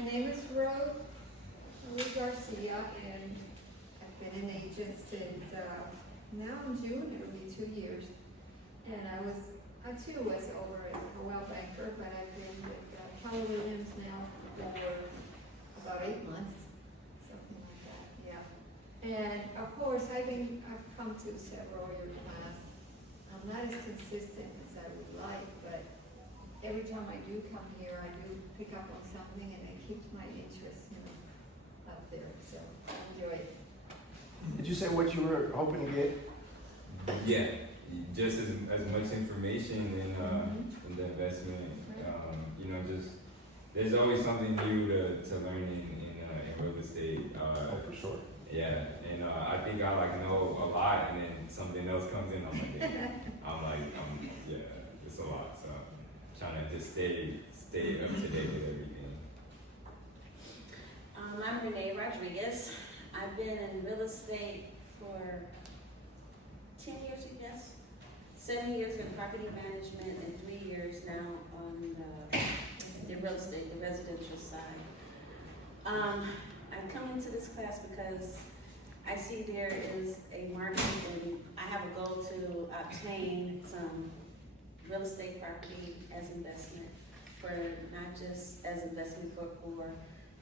My name is Rose Garcia, and I've been an agent since, now in June, it'll be 2 years. And I too was over at a well banker, but I've been with Keller Williams now for about 8 months, something like that, yeah. And of course, I've come to several of your class. I'm not as consistent as I would like, but every time I do come here, I do pick up on something, and it keeps my interest, up there, so I enjoy it. Did you say what you were hoping to get? Yeah, just as much information in the investment. Just there's always something new to learn in real estate. For sure. Yeah, and I think I know a lot, and then something else comes in. Yeah, it's a lot. So trying to just stay up to date with everything. I'm Renee Rodriguez. I've been in real estate for 10 years, I guess. 7 years in property management and 3 years now on the real estate, the residential side. I'm coming to this class because I see there is a market, and I have a goal to obtain some real estate property as investment, for not just as investment, but for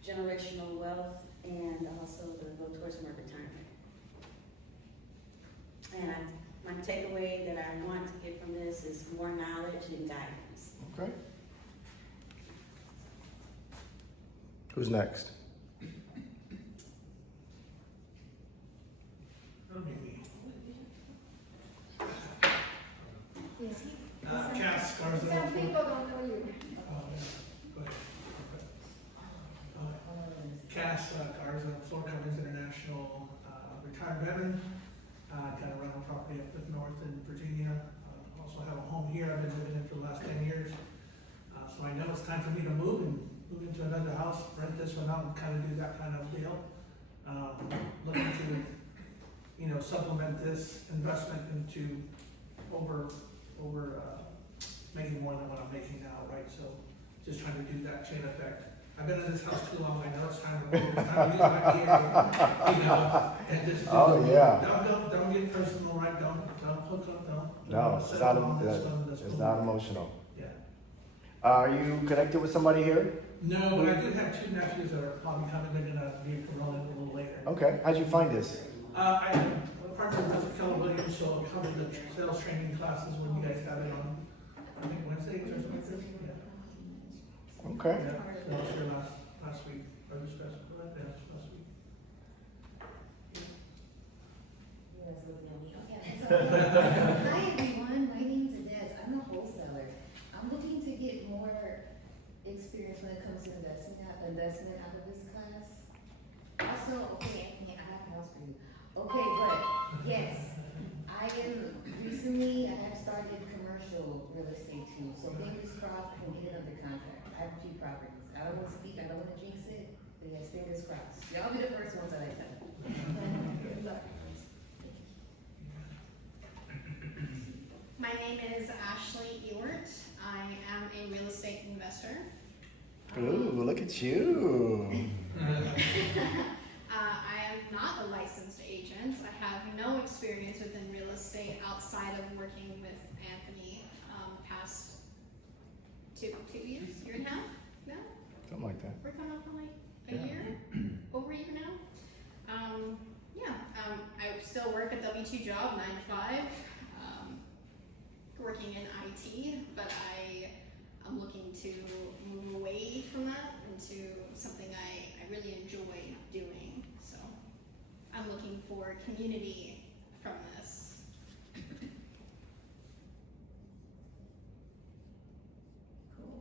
generational wealth, and also to go towards more retirement. And my takeaway that I want to get from this is more knowledge and guidance. Okay. Who's next? Yes. Cass Garza. Some people don't know you. Cass Garza, Floor Companies International, retired veteran. Kind of run a property up north in Virginia. Also have a home here. I've been living in for the last 10 years. So I know it's time for me to move into another house, rent this one out, and kind of do that kind of deal. Looking to, supplement this investment into over making more than what I'm making now, right? So just trying to do that chain effect. I've been in this house too long. I know it's time to move. It's time to use my gear, and just don't get personal, right? Don't hook up, don't. No, it's not emotional. Yeah. Are you connected with somebody here? No, but I do have 2 nephews that are probably coming. They're gonna be rolling a little later. Okay. How'd you find this? I am partnered with Keller Williams, so I covered the sales training classes when you guys got it on, I think Wednesdays or something like this. Yeah. Okay. Yeah, so I was here last week, or this past week. Hi everyone, my name is Inez. I'm a wholesaler. I'm looking to get more experience when it comes to investment out of this class. Also, okay, Anthony, I have a house for you. Okay, but yes, I have started commercial real estate too. So fingers crossed, I can get it under contract. I have a few properties. I don't want to speak, I don't want to jinx it, but yes, fingers crossed. Y'all be the first ones that I tell. Good luck. My name is Ashley Ewert. I am a real estate investor. Ooh, look at you. I am not a licensed agent. I have no experience within real estate outside of working with Anthony past two years, year and a half now. Something like that. We're coming up on like a year, over a year now. I still work a W-2 job, 9 to 5, working in IT, but I'm looking to move away from that into something I really enjoy doing. So I'm looking for community from this. Cool.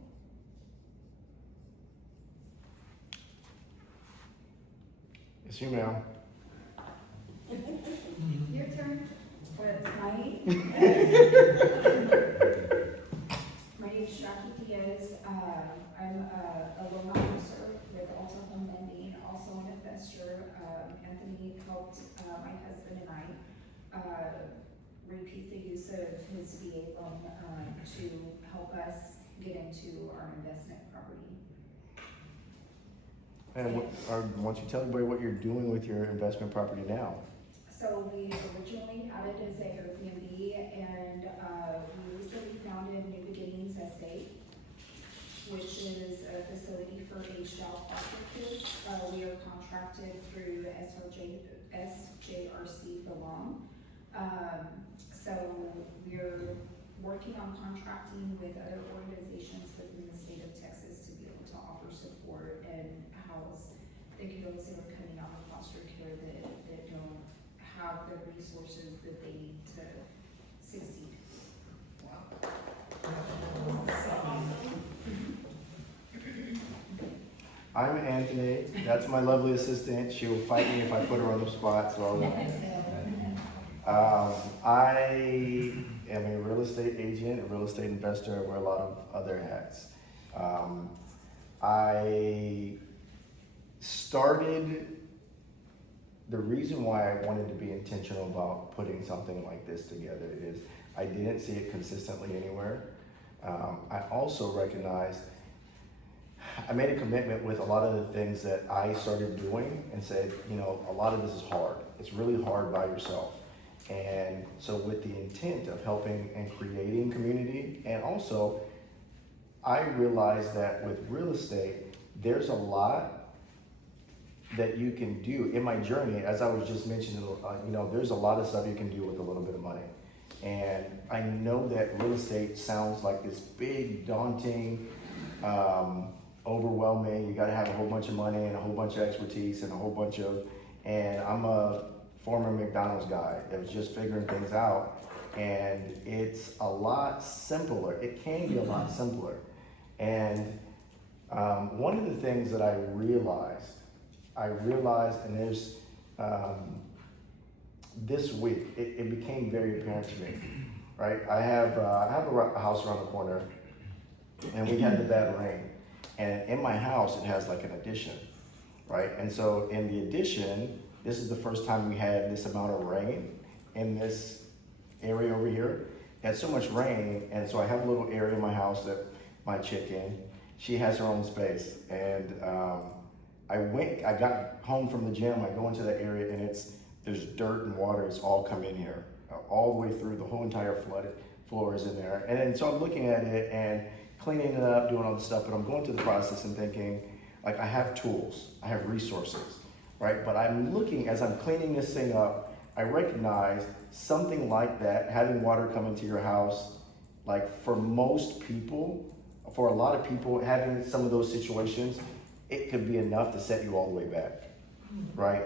It's you, ma'am. Your turn. Hi. My name is Jackie Diaz. I'm a loan officer with Also Home Lending, also an investor. Anthony helped my husband and I repeat the use of his VA loan to help us get into our investment property. And why don't you tell everybody what you're doing with your investment property now? So we originally had it as a Airbnb, and we recently founded New Beginnings Estate, which is a facility for aged out foster kids. We are contracted through SJRC Belong. So we're working on contracting with other organizations within the state of Texas to be able to offer support and house the kiddos that are coming out of foster care that don't have the resources that they need to succeed. I'm Anthony. That's my lovely assistant. She will fight me if I put her on the spot. So I am a real estate agent, a real estate investor. I wear a lot of other hats. I started, the reason why I wanted to be intentional about putting something like this together is I didn't see it consistently anywhere. I also recognized I made a commitment with a lot of the things that I started doing and said, you know, a lot of this is hard. It's really hard by yourself. And so with the intent of helping and creating community, and also I realized that with real estate, there's a lot that you can do. In my journey, as I was just mentioning, you know, there's a lot of stuff you can do with a little bit of money. And I know that real estate sounds like this big, daunting, overwhelming. You got to have a whole bunch of money and a whole bunch of expertise and a whole bunch of, and I'm a former McDonald's guy that was just figuring things out, and it's a lot simpler. It can be a lot simpler. And one of the things that I realized, and there's, this week, it became very apparent to me, right? I have a house around the corner, and we had the bad rain. And in my house, it has like an addition, right? And so in the addition, this is the first time we had this amount of rain in this area over here. It had so much rain, and so I have a little area in my house that my chicken, she has her own space. And I got home from the gym, I go into that area, and there's dirt and water, it's all come in here, all the way through, the whole entire flooded floor is in there. And then so I'm looking at it and cleaning it up, doing all this stuff, but I'm going through the process and thinking, like, I have tools, I have resources, right? But I'm looking, as I'm cleaning this thing up, I recognize something like that, having water come into your house, like for most people, for a lot of people, having some of those situations, it could be enough to set you all the way back, right?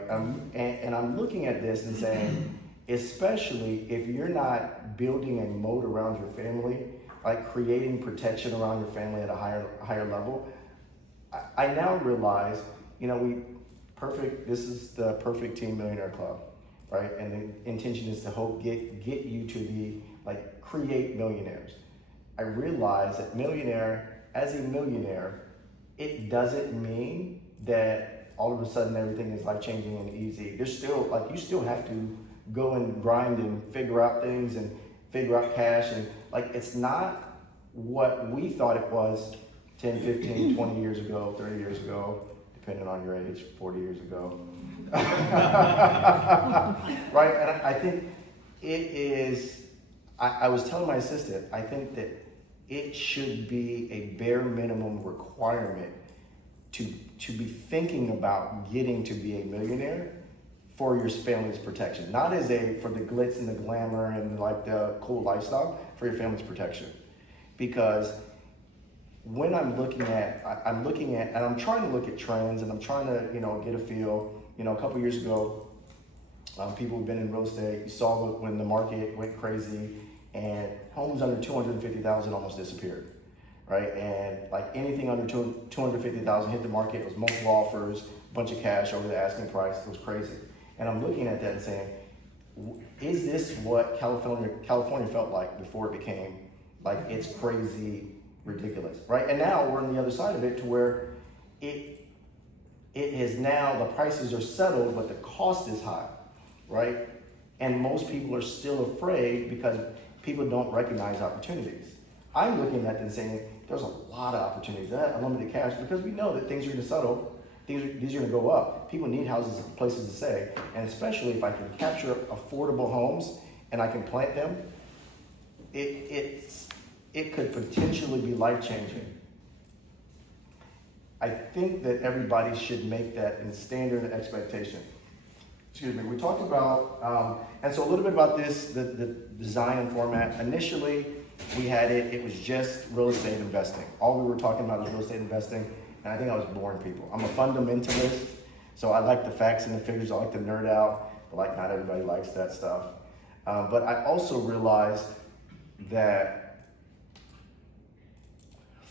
And I'm looking at this and saying, especially if you're not building a moat around your family, like creating protection around your family at a higher level, I now realize, you know, this is the perfect Team Millionaire Club, right? And the intention is to help get you to create millionaires. I realize that as a millionaire, it doesn't mean that all of a sudden everything is life-changing and easy. There's still, you still have to go and grind and figure out things and figure out cash, and it's not what we thought it was 10, 15, 20 years ago, 30 years ago, depending on your age, 40 years ago. Right, and I think it is, I was telling my assistant, I think that it should be a bare minimum requirement to be thinking about getting to be a millionaire for your family's protection. Not for the glitz and the glamour and the cool lifestyle, for your family's protection. Because when I'm looking at, and I'm trying to look at trends, and I'm trying to, get a feel. A couple years ago, people who've been in real estate, you saw when the market went crazy, and homes under $250,000 almost disappeared, right? And anything under $250,000 hit the market, it was multiple offers, a bunch of cash over the asking price. It was crazy. And I'm looking at that and saying, is this what California felt like before it became it's crazy ridiculous, right? And now we're on the other side of it, to where it is now, the prices are settled, but the cost is high, right? And most people are still afraid because people don't recognize opportunities. I'm looking at that and saying, there's a lot of opportunities, that unlimited cash, because we know that things are going to settle, these are gonna go up. People need houses, places to stay, and especially if I can capture affordable homes and I can plant them, it could potentially be life-changing. I think that everybody should make that in standard expectation. Excuse me, we talked about, and so a little bit about this, the design and format. Initially, we had it was just real estate investing. All we were talking about was real estate investing, and I think I was boring people. I'm a fundamentalist, so I like the facts and the figures, I like to nerd out, but like not everybody likes that stuff. But I also realized that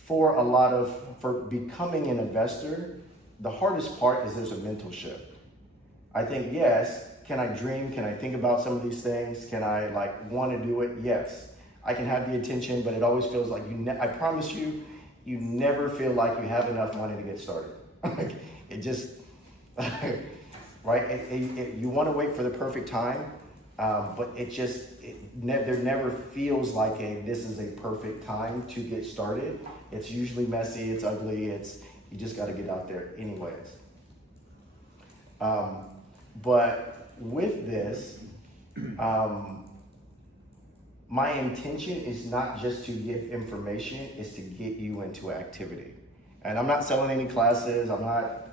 for becoming an investor, the hardest part is there's a mental shift. I think, yes, can I dream? Can I think about some of these things? Can I want to do it? Yes. I can have the attention, but it always feels like I promise you, you never feel like you have enough money to get started. It just, right? You want to wait for the perfect time, but there never feels like this is a perfect time to get started. It's usually messy, it's ugly, you just got to get out there anyways. But with this, my intention is not just to give information, it's to get you into activity. And I'm not selling any classes, I'm not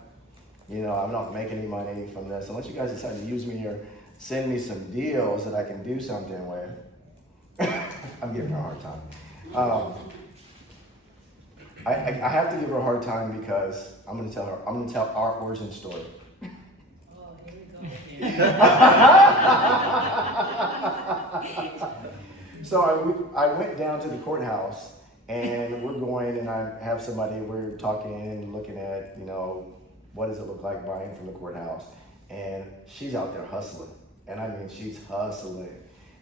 making any money from this. Unless you guys decide to use me or send me some deals that I can do something with. I'm giving her a hard time. I have to give her a hard time because I'm gonna tell our origin story. Oh, here we go. So I went down to the courthouse and we're going and I have somebody, we're talking and looking at, what does it look like buying from the courthouse? And she's out there hustling. And I mean, she's hustling.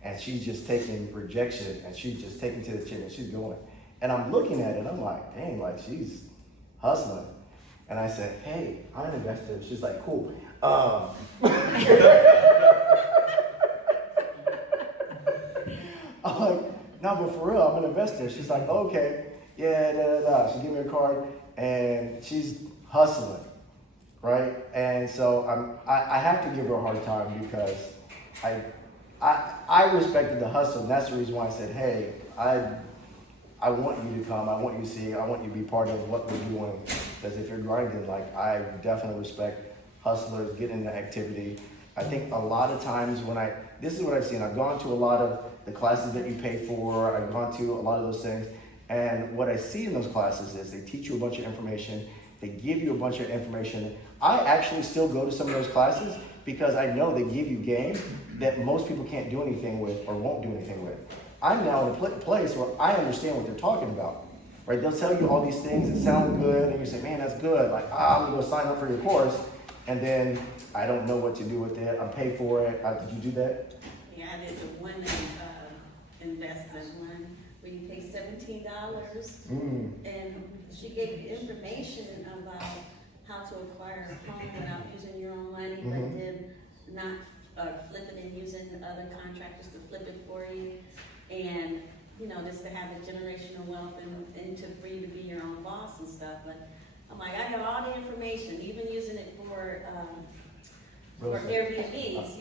And she's just taking rejection and she's just taking to the chin and she's going. And I'm looking at it and I'm like, dang, she's hustling. And I said, hey, I'm an investor. She's like, cool. I'm like, no, but for real, I'm an investor. She's like, okay, yeah, She gave me a card and she's hustling, right? And so I have to give her a hard time because I respected the hustle, and that's the reason why I said, hey, I want you to come, I want you to see, I want you to be part of what we're doing. Because if you're grinding, I definitely respect hustlers, get into activity. I think a lot of times this is what I've seen. I've gone to a lot of the classes that you pay for, I've gone to a lot of those things. And what I see in those classes is they teach you a bunch of information, they give you a bunch of information. I actually still go to some of those classes because I know they give you game that most people can't do anything with or won't do anything with. I'm now in a place where I understand what they're talking about, right? They'll tell you all these things that sound good, and you say, man, that's good. I'm gonna go sign up for your course, and then I don't know what to do with it. I pay for it. Did you do that? Yeah, I did the one investment one where you pay $17, and she gave you information about how to acquire a home without using your own money, but then not flip it and using other contractors to flip it for you. And, just to have the generational wealth and for you to be your own boss and stuff. But I'm like, I got all the information, even using it for Airbnbs,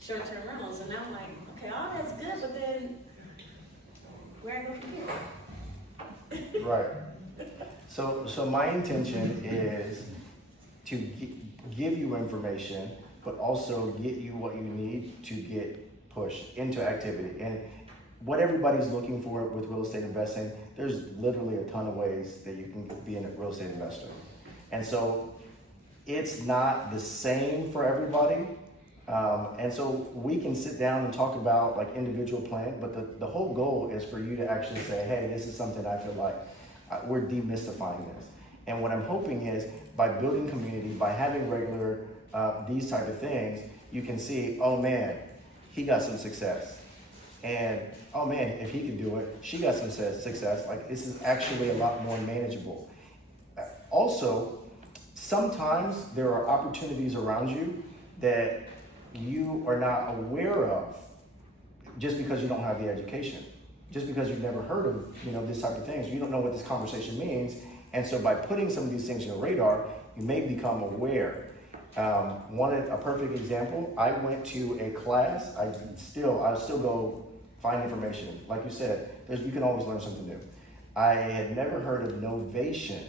short-term rentals. And I'm like, okay, all that's good, but then where I go from here? Right. So my intention is to give you information, but also get you what you need to get pushed into activity. And what everybody's looking for with real estate investing, there's literally a ton of ways that you can be a real estate investor. And so it's not the same for everybody. And so we can sit down and talk about individual plan, but the whole goal is for you to actually say, hey, this is something I feel like we're demystifying this. And what I'm hoping is by building community, by having regular, these type of things, you can see, oh man, he got some success. And oh man, if he can do it, she got some success. This is actually a lot more manageable. Also, sometimes there are opportunities around you that you are not aware of just because you don't have the education, just because you've never heard of this type of things. You don't know what this conversation means, And so by putting some of these things on your radar, you may become aware. A perfect example, I went to a class, I still go find information. Like you said, you can always learn something new. I had never heard of Novation.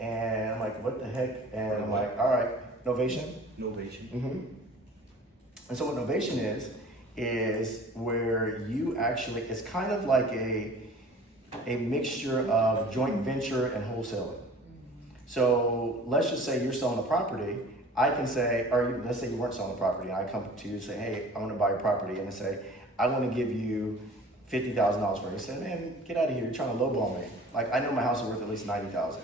And I'm like, what the heck? And I'm like, all right, Novation? Novation. Mm-hmm. And so what Novation is where you actually, it's kind of like a mixture of joint venture and wholesaling. So let's just say you're selling a property. I can say, or let's say you weren't selling a property. I come to you and say, hey, I want to buy a property. And I say, I want to give you $50,000 for it. You say, man, get out of here. You're trying to lowball me. Like, I know my house is worth at least $90,000.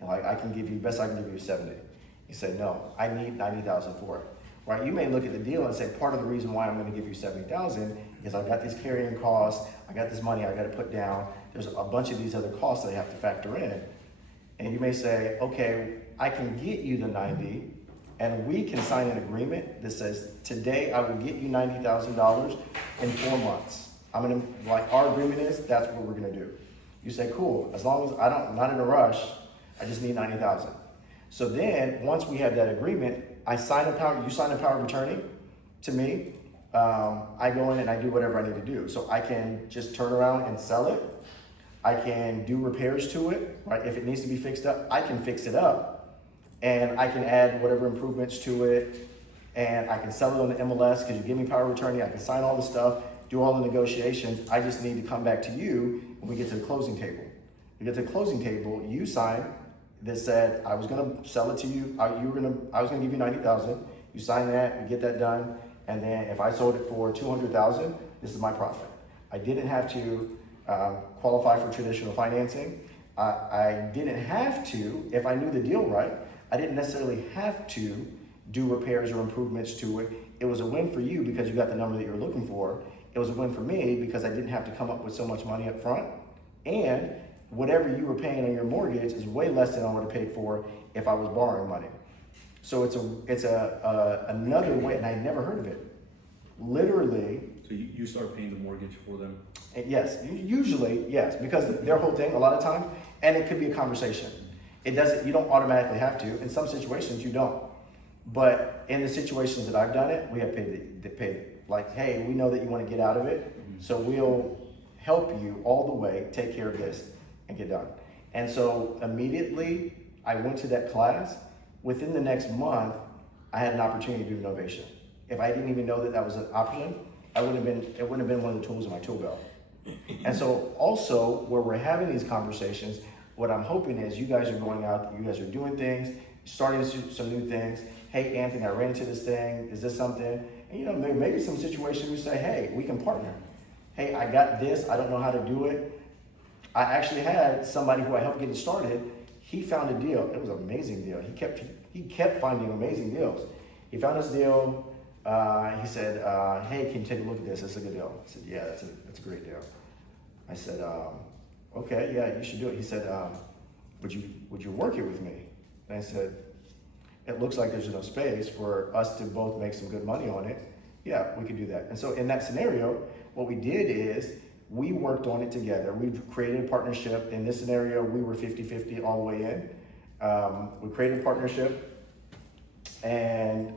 And like, I can give you 70. You say, no, I need $90,000 for it. Right? You may look at the deal and say, part of the reason why I'm going to give you $70,000 is I've got these carrying costs. I got this money I got to put down. There's a bunch of these other costs that I have to factor in. And you may say, okay, I can get you the 90, and we can sign an agreement that says, today I will get you $90,000 in 4 months. Our agreement is, that's what we're gonna do. You say, cool, as long as I'm not in a rush, I just need 90,000. So then, once we have that agreement, you sign a power of attorney to me. I go in and I do whatever I need to do. So I can just turn around and sell it. I can do repairs to it, right? If it needs to be fixed up, I can fix it up, and I can add whatever improvements to it, and I can sell it on the MLS because you give me power of attorney. I can sign all the stuff, do all the negotiations. I just need to come back to you when we get to the closing table. We get to the closing table, you sign that said I was going to sell it to you. I was going to give you $90,000. You sign that, we get that done, and then if I sold it for $200,000, this is my profit. I didn't have to qualify for traditional financing. I didn't have to, if I knew the deal right, I didn't necessarily have to do repairs or improvements to it. It was a win for you because you got the number that you were looking for. It was a win for me because I didn't have to come up with so much money up front. And whatever you were paying on your mortgage is way less than I would have paid for if I was borrowing money. So it's another way, and I had never heard of it. Literally. So you start paying the mortgage for them? Yes, usually, yes, because their whole thing, a lot of times, and it could be a conversation. You don't automatically have to. In some situations, you don't. But in the situations that I've done it, we have paid it. Like, hey, we know that you want to get out of it, so we'll help you all the way, take care of this, and get done. And so immediately, I went to that class. Within the next month, I had an opportunity to do Novation. If I didn't even know that was an option, it wouldn't have been one of the tools in my tool belt. And so also, where we're having these conversations, what I'm hoping is you guys are going out, you guys are doing things, starting some new things. Hey, Anthony, I ran into this thing. Is this something? And maybe some situation we say, hey, we can partner. Hey, I got this. I don't know how to do it. I actually had somebody who I helped get it started. He found a deal. It was an amazing deal. He kept finding amazing deals. He found this deal. He said, hey, can you take a look at this? It's a good deal. I said, yeah, that's a great deal. I said, okay, yeah, you should do it. He said, would you work it with me? And I said, it looks like there's enough space for us to both make some good money on it. Yeah, we could do that. And so in that scenario, what we did is we worked on it together. We created a partnership. In this scenario, we were 50-50 all the way in. We created a partnership, and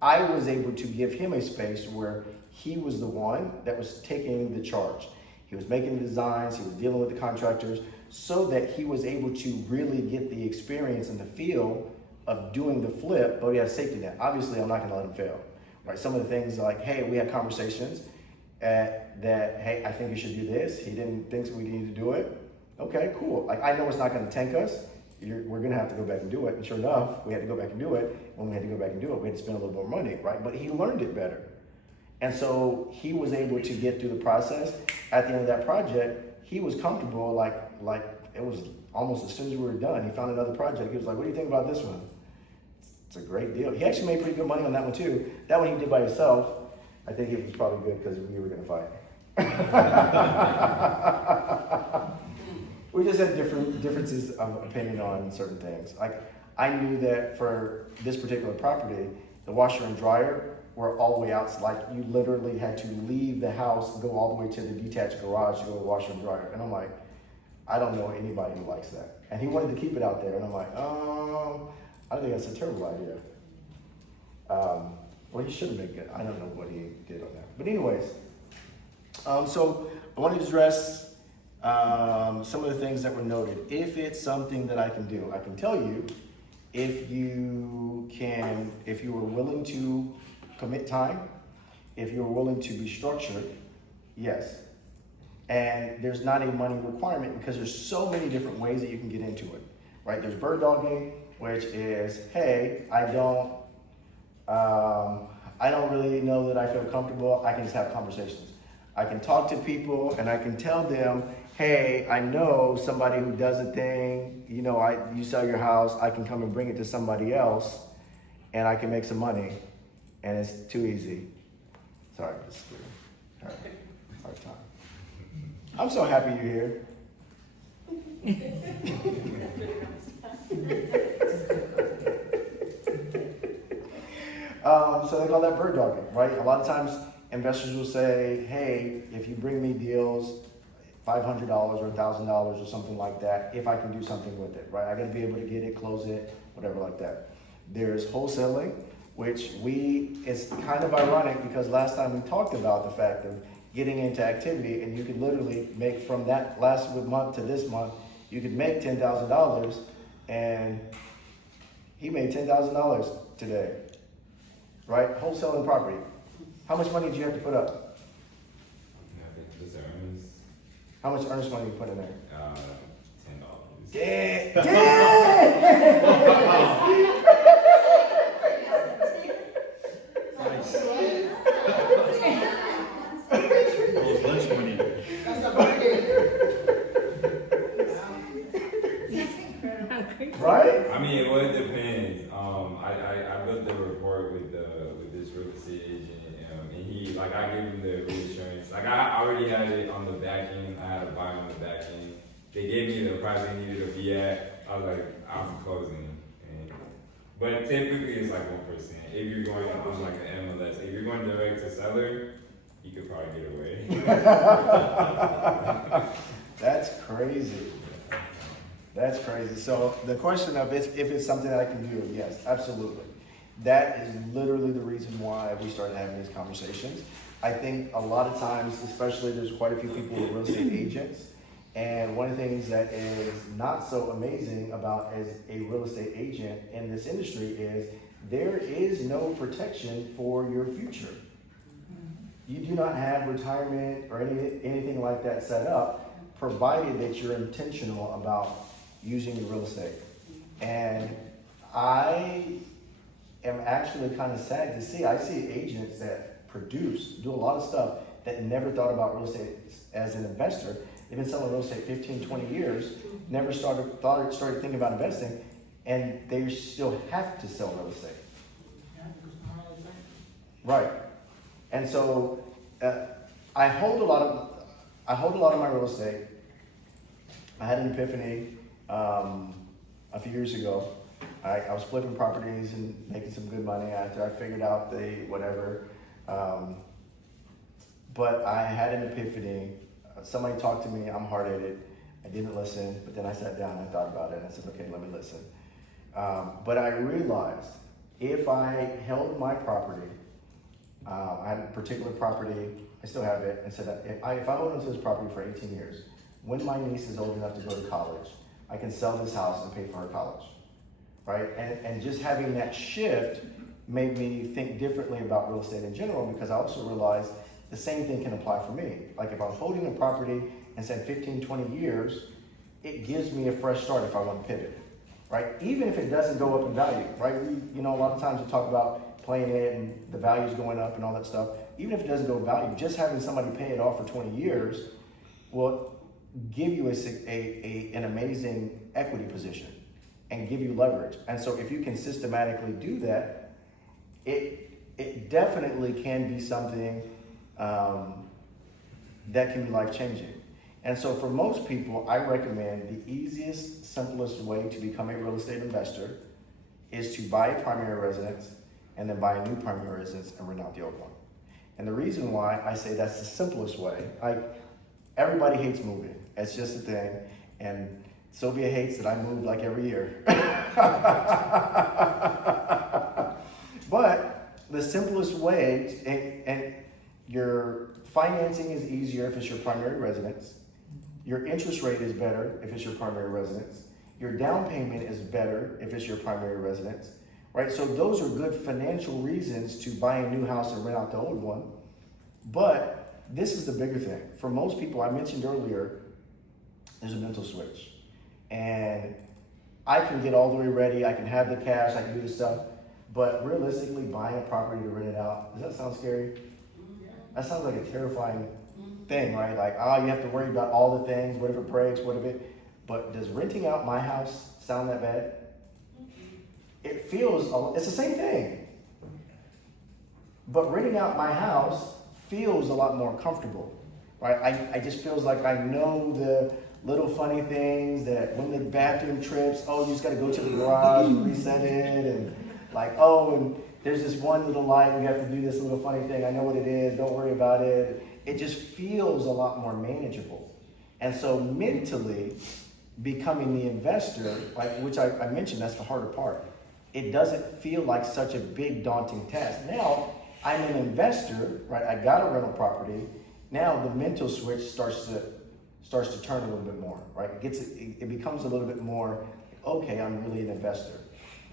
I was able to give him a space where he was the one that was taking the charge. He was making the designs, he was dealing with the contractors, so that he was able to really get the experience and the feel of doing the flip, but he had a safety net. Obviously, I'm not gonna let him fail, right? Some of the things like, hey, we had conversations that, hey, I think you should do this. He didn't think we needed to do it. Okay, cool. Like, I know it's not gonna tank us. We're gonna have to go back and do it. And sure enough, we had to go back and do it. When we had to go back and do it, we had to spend a little more money, right? But he learned it better. And so he was able to get through the process. At the end of that project, he was comfortable, like it was almost as soon as we were done, he found another project. He was like, what do you think about this one? It's a great deal. He actually made pretty good money on that one too. That one he did by himself. I think it was probably good because we were gonna fight. We just had differences of opinion on certain things. Like, I knew that for this particular property, the washer and dryer were all the way out. Like, you literally had to leave the house, go all the way to the detached garage to go to the washer and dryer. And I'm like, I don't know anybody who likes that. And he wanted to keep it out there, and I'm like, I think that's a terrible idea. Well, he shouldn't make it. I don't know what he did on that. But anyways, so I wanted to address some of the things that were noted. If it's something that I can do, I can tell you, if you are willing to commit time, if you're willing to be structured, yes. And there's not a money requirement because there's so many different ways that you can get into it, right? There's bird dogging, which is, hey, I don't really know that I feel comfortable. I can just have conversations. I can talk to people and I can tell them, hey, I know somebody who does a thing, you sell your house, I can come and bring it to somebody else and I can make some money, and it's too easy. Sorry, just hard time. I'm so happy you're here. So they call that bird dogging, right? A lot of times investors will say, hey, if you bring me deals, $500 or $1,000 or something like that, if I can do something with it, right? I gotta be able to get it, close it, whatever like that. There's wholesaling, which it's kind of ironic because last time we talked about the fact of getting into activity, and you could literally make from that last month to this month, you could make $10,000, and he made $10,000 today, right? Wholesaling property. How much money do you have to put up? I think just earnings, How much earnest money you put in there? $10. Those lunch money. Right? I mean, well, it depends. I built the rapport with this real estate agent, and he, I gave him the reassurance. I already had it on the back end. I had a buy on the back end. They gave me the price they needed to be at. I was like, I'm closing. But typically it's like 1%. If you're going on like an MLS, if you're going direct to seller, you could probably get away. That's crazy. That's crazy. So the question of if it's something that I can do, yes, absolutely. That is literally the reason why we started having these conversations. I think a lot of times, especially there's quite a few people who are real estate agents, and one of the things that is not so amazing about as a real estate agent in this industry is there is no protection for your future. You do not have retirement or anything like that set up, provided that you're intentional about using your real estate. And I am actually kind of sad to see, I see agents that do a lot of stuff that never thought about real estate as an investor. They've been selling real estate 15, 20 years, never started thinking about investing, and they still have to sell real estate. Right. And so I hold a lot of my real estate. I had an epiphany a few years ago. I was flipping properties and making some good money after I figured out whatever. But I had an epiphany. Somebody talked to me, I'm hard-headed. I didn't listen, but then I sat down and I thought about it and I said, okay, let me listen. But I realized if I held my property, I had a particular property, I still have it, and said if I hold onto this property for 18 years, when my niece is old enough to go to college, I can sell this house and pay for her college, right? And just having that shift made me think differently about real estate in general, because I also realized the same thing can apply for me. Like if I'm holding a property and said 15, 20 years, it gives me a fresh start if I want to pivot, right? Even if it doesn't go up in value, right? A lot of times we talk about playing it and the value's going up and all that stuff. Even if it doesn't go in value, just having somebody pay it off for 20 years will give you an amazing equity position and give you leverage. And so if you can systematically do that, it definitely can be something that can be life-changing. And so for most people, I recommend the easiest, simplest way to become a real estate investor is to buy a primary residence and then buy a new primary residence and rent out the old one. And the reason why I say that's the simplest way, everybody hates moving. It's just a thing. And Sylvia hates that I move like every year. But the simplest way, and your financing is easier if it's your primary residence. Your interest rate is better if it's your primary residence. Your down payment is better if it's your primary residence, right? So those are good financial reasons to buy a new house and rent out the old one. But this is the bigger thing. For most people, I mentioned earlier, there's a mental switch. And I can get all the way ready, I can have the cash, I can do this stuff, but realistically, buying a property to rent it out, does that sound scary? That sounds like a terrifying thing, right? Like, oh, you have to worry about all the things, what if it breaks, what if it, but does renting out my house sound that bad? It feels, it's the same thing. But renting out my house feels a lot more comfortable, right? I just feels like I know the little funny things that when the bathroom trips, oh, you just gotta go to the garage and reset it, and like, oh, and there's this one little light, you have to do this little funny thing, I know what it is, don't worry about it. It just feels a lot more manageable. And so mentally, becoming the investor, like which I mentioned, that's the harder part. It doesn't feel like such a big daunting task. Now, I'm an investor, right? I got a rental property. Now the mental switch starts to turn a little bit more, right? It becomes a little bit more, okay, I'm really an investor,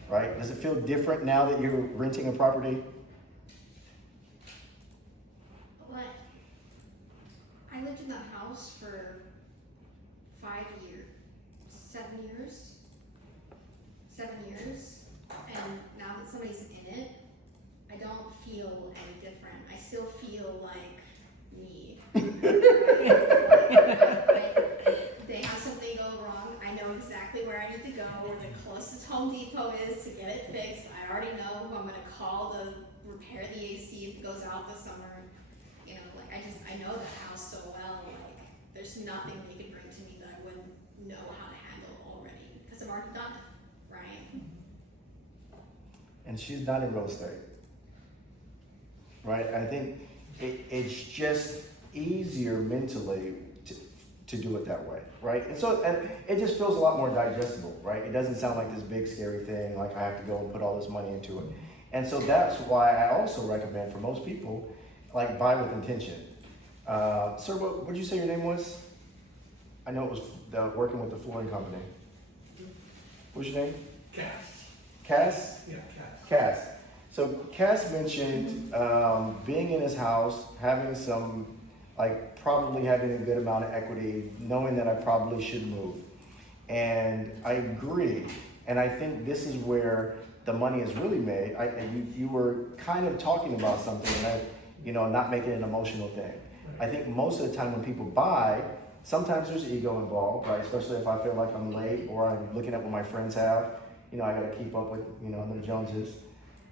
right? Does it feel different now that you're renting a property? But I lived in that house for 7 years, and now that somebody's in it, I don't feel any different. I still feel like me. They have something go wrong, I know exactly where I need to go, where the closest Home Depot is to get it fixed. I already know who I'm gonna call to repair the AC if it goes out this summer. You know, like I know the house so well, like there's nothing they could bring to me that I wouldn't know how to handle already, because I've already done it, right? And she's not in real estate, right? I think it's just easier mentally to do it that way, right? And so, and it just feels a lot more digestible, right? It doesn't sound like this big scary thing, like I have to go and put all this money into it. And so that's why I also recommend for most people, like buy with intention. Sir, what did you say your name was? I know it was working with the flooring company. What's your name? Cass. Cass? Yeah, Cass. Cass. So Cass mentioned being in his house, having some, like probably having a good amount of equity, knowing that I probably should move. And I agree. And I think this is where the money is really made. You were kind of talking about something that, not making it an emotional thing. I think most of the time when people buy, sometimes there's ego involved, right? Especially if I feel like I'm late or I'm looking at what my friends have. I gotta keep up with, the Joneses,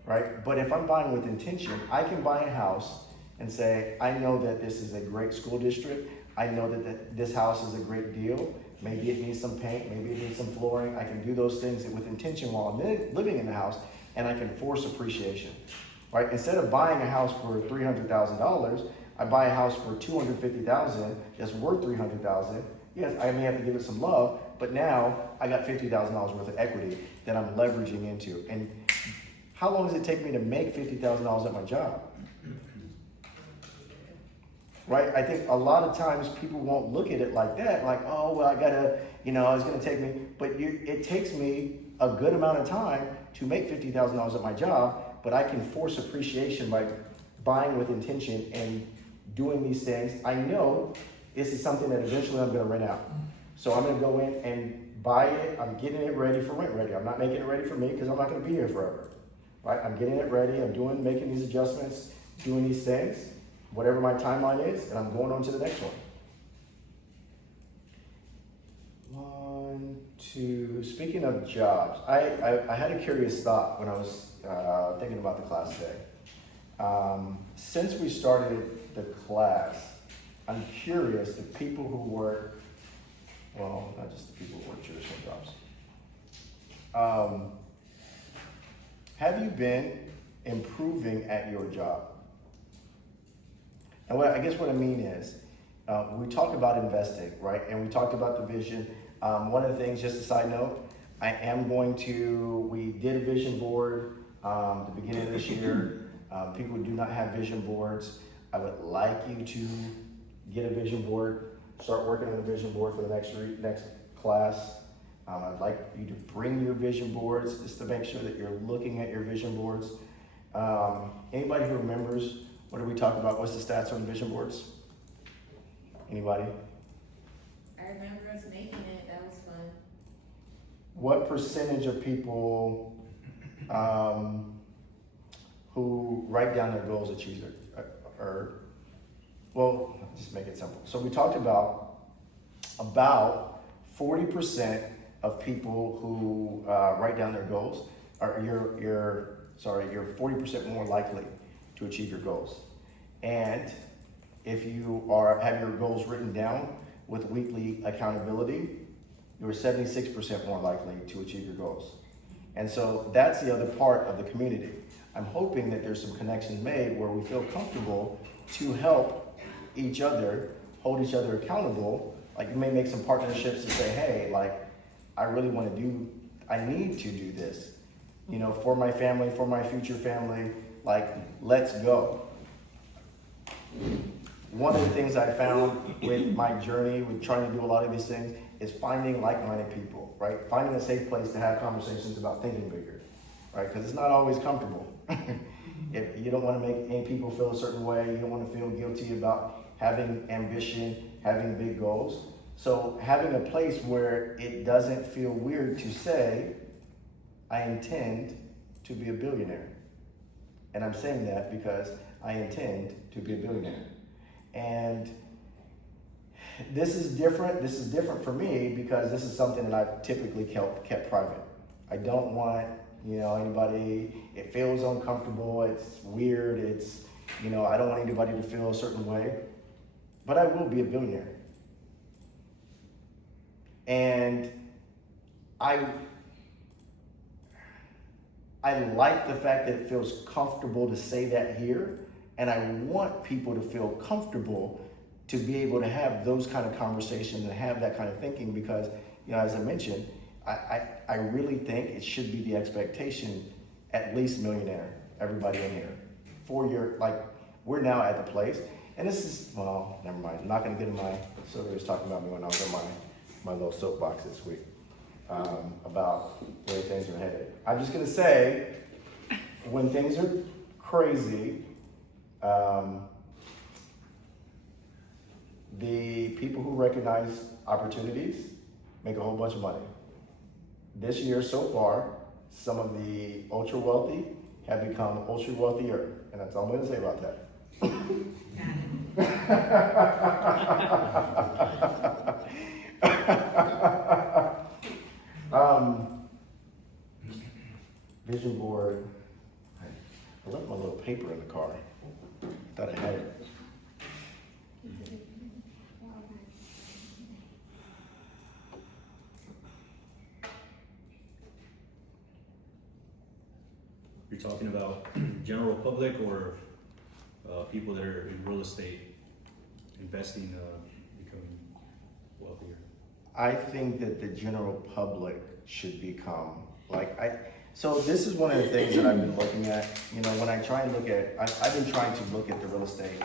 right? But if I'm buying with intention, I can buy a house and say, I know that this is a great school district. I know that this house is a great deal. Maybe it needs some paint, maybe it needs some flooring. I can do those things with intention while I'm living in the house, and I can force appreciation, right? Instead of buying a house for $300,000, I buy a house for $250,000 that's worth $300,000. Yes, I may have to give it some love, but now I got $50,000 worth of equity that I'm leveraging into. And how long does it take me to make $50,000 at my job? Right? I think a lot of times people won't look at it like that, like, oh, well, I gotta, it's gonna take me, but it takes me a good amount of time to make $50,000 at my job, but I can force appreciation by buying with intention and doing these things. I know this is something that eventually I'm gonna rent out. So I'm gonna go in and buy it, I'm getting it ready for rent ready. I'm not making it ready for me because I'm not gonna be here forever, right? I'm getting it ready, I'm making these adjustments, doing these things, whatever my timeline is, and I'm going on to the next one. 1, 2, speaking of jobs, I had a curious thought when I was thinking about the class today. Since we started the class, I'm curious, the people who work, well, not just the people who work traditional jobs. Have you been improving at your job? And I guess what I mean is, we talk about investing, right? And we talked about the vision One of the things, just a side note, we did a vision board the beginning of this year. People who do not have vision boards, I would like you to get a vision board, start working on a vision board for the next class. I'd like you to bring your vision boards just to make sure that you're looking at your vision boards. Anybody who remembers, what did we talk about? What's the stats on vision boards? Anybody? I remember us making it, that was fun. What percentage of people who write down their goals achieve it? Well, just make it simple. So we talked about 40% of people who write down their goals you're 40% more likely to achieve your goals. And if you have your goals written down with weekly accountability, you're 76% more likely to achieve your goals. And so that's the other part of the community. I'm hoping that there's some connections made where we feel comfortable to help each other, hold each other accountable. Like you may make some partnerships to say, hey, like I need to do this, for my family, for my future family, like let's go. One of the things I found with my journey, with trying to do a lot of these things, is finding like-minded people, right? Finding a safe place to have conversations about thinking bigger, right? Because it's not always comfortable. If you don't want to make any people feel a certain way, you don't want to feel guilty about having ambition, having big goals. So having a place where it doesn't feel weird to say, I intend to be a billionaire. And I'm saying that because I intend to be a billionaire. And this is different. This is different for me because this is something that I've typically kept private. I don't want, anybody, it feels uncomfortable, it's weird, I don't want anybody to feel a certain way. But I will be a billionaire. And I like the fact that it feels comfortable to say that here, and I want people to feel comfortable to be able to have those kind of conversations and have that kind of thinking because, as I mentioned, I really think it should be the expectation, at least millionaire, everybody in here. We're now at the place, and this is, well, never mind. I'm not gonna get in Sylvia was talking about me when I was in my little soapbox this week about where things are headed. I'm just gonna say, when things are crazy, the people who recognize opportunities make a whole bunch of money. This year so far, some of the ultra wealthy have become ultra wealthier, and that's all I'm gonna say about that. Vision board. I left my little paper in the car. Thought I had it. You're talking about general public or people that are in real estate investing, becoming wealthier? I think that the general public should become so this is one of the things that I've been looking at, when I try and I've been trying to look at the real estate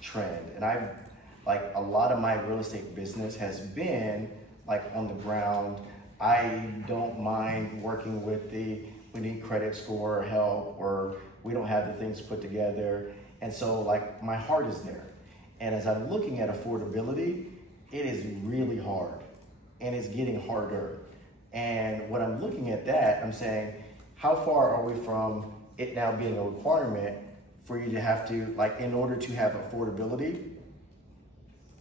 trend, and a lot of my real estate business has been on the ground. I don't mind working with we need credit score help, or we don't have the things put together. And so my heart is there. And as I'm looking at affordability, it is really hard and it's getting harder. And when I'm looking at that, I'm saying, how far are we from it now being a requirement for you to have to, in order to have affordability,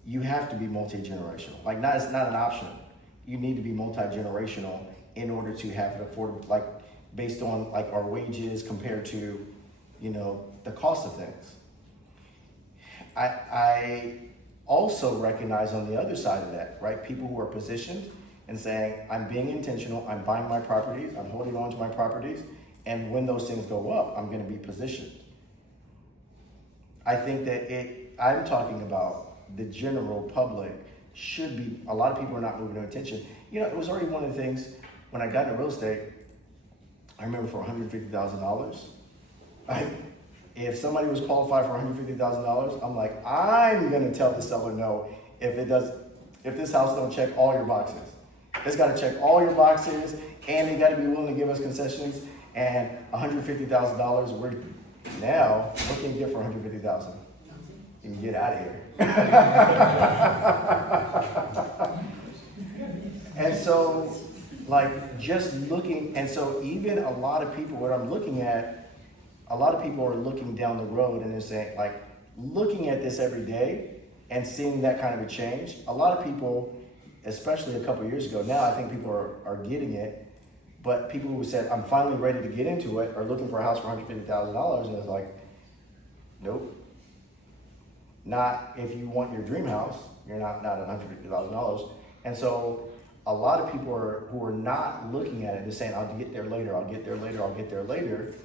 you have to be multi-generational. It's not an option. You need to be multi-generational in order to have it affordable, based on our wages compared to, the cost of things. I also recognize on the other side of that, right? People who are positioned and saying, I'm being intentional, I'm buying my properties, I'm holding on to my properties, and when those things go up, I'm gonna be positioned. I think that I'm talking about the general public should be, a lot of people are not moving their attention. You know, it was already one of the things, when I got into real estate, I remember for $150,000, if somebody was qualified for $150,000, I'm like, I'm gonna tell the seller no if this house don't check all your boxes. It's gotta check all your boxes, and they gotta be willing to give us concessions, and $150,000, now, what can you get for $150,000? You can get out of here. And so, like, just looking, and so even a lot of people, what I'm looking at, a lot of people are looking down the road and they're saying, like, looking at this every day and seeing that kind of a change. A lot of people, especially a couple of years ago, now I think people are getting it, but people who said, I'm finally ready to get into it, are looking for a house for $150,000, and it's like, nope. Not if you want your dream house, you're not at $150,000. And so a lot of people who are not looking at it, they're saying, I'll get there later, I'll get there later, I'll get there later.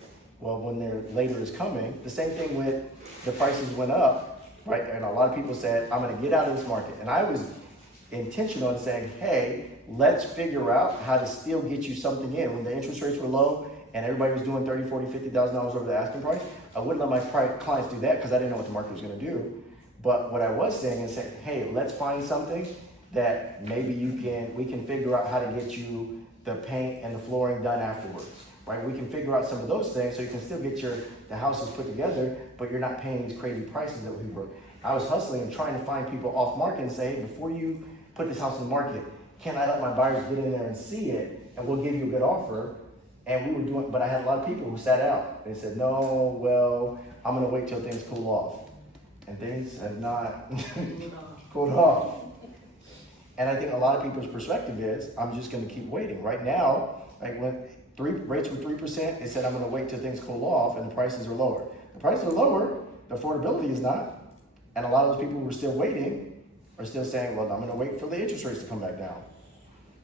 Well, when their later is coming, the same thing with the prices went up, right? And a lot of people said, I'm gonna get out of this market. And I was intentional in saying, hey, let's figure out how to still get you something in. When the interest rates were low and everybody was doing $30,000, $40,000, $50,000 over the asking price, I wouldn't let my clients do that because I didn't know what the market was gonna do. But what I was saying is saying, hey, let's find something that maybe we can figure out how to get you the paint and the flooring done afterwards, right? We can figure out some of those things so you can still get the houses put together, but you're not paying these crazy prices that we were. I was hustling and trying to find people off market and say, hey, before you put this house in the market, can I let my buyers get in there and see it, and we'll give you a good offer? And we were doing, but I had a lot of people who sat out. They said, no, well, I'm gonna wait till things cool off. And things have not cooled off. And I think a lot of people's perspective is, I'm just gonna keep waiting. Right now, like when rates were 3%, they said, I'm gonna wait till things cool off and the prices are lower. The prices are lower, the affordability is not. And a lot of those people who are still waiting are still saying, well, I'm gonna wait for the interest rates to come back down.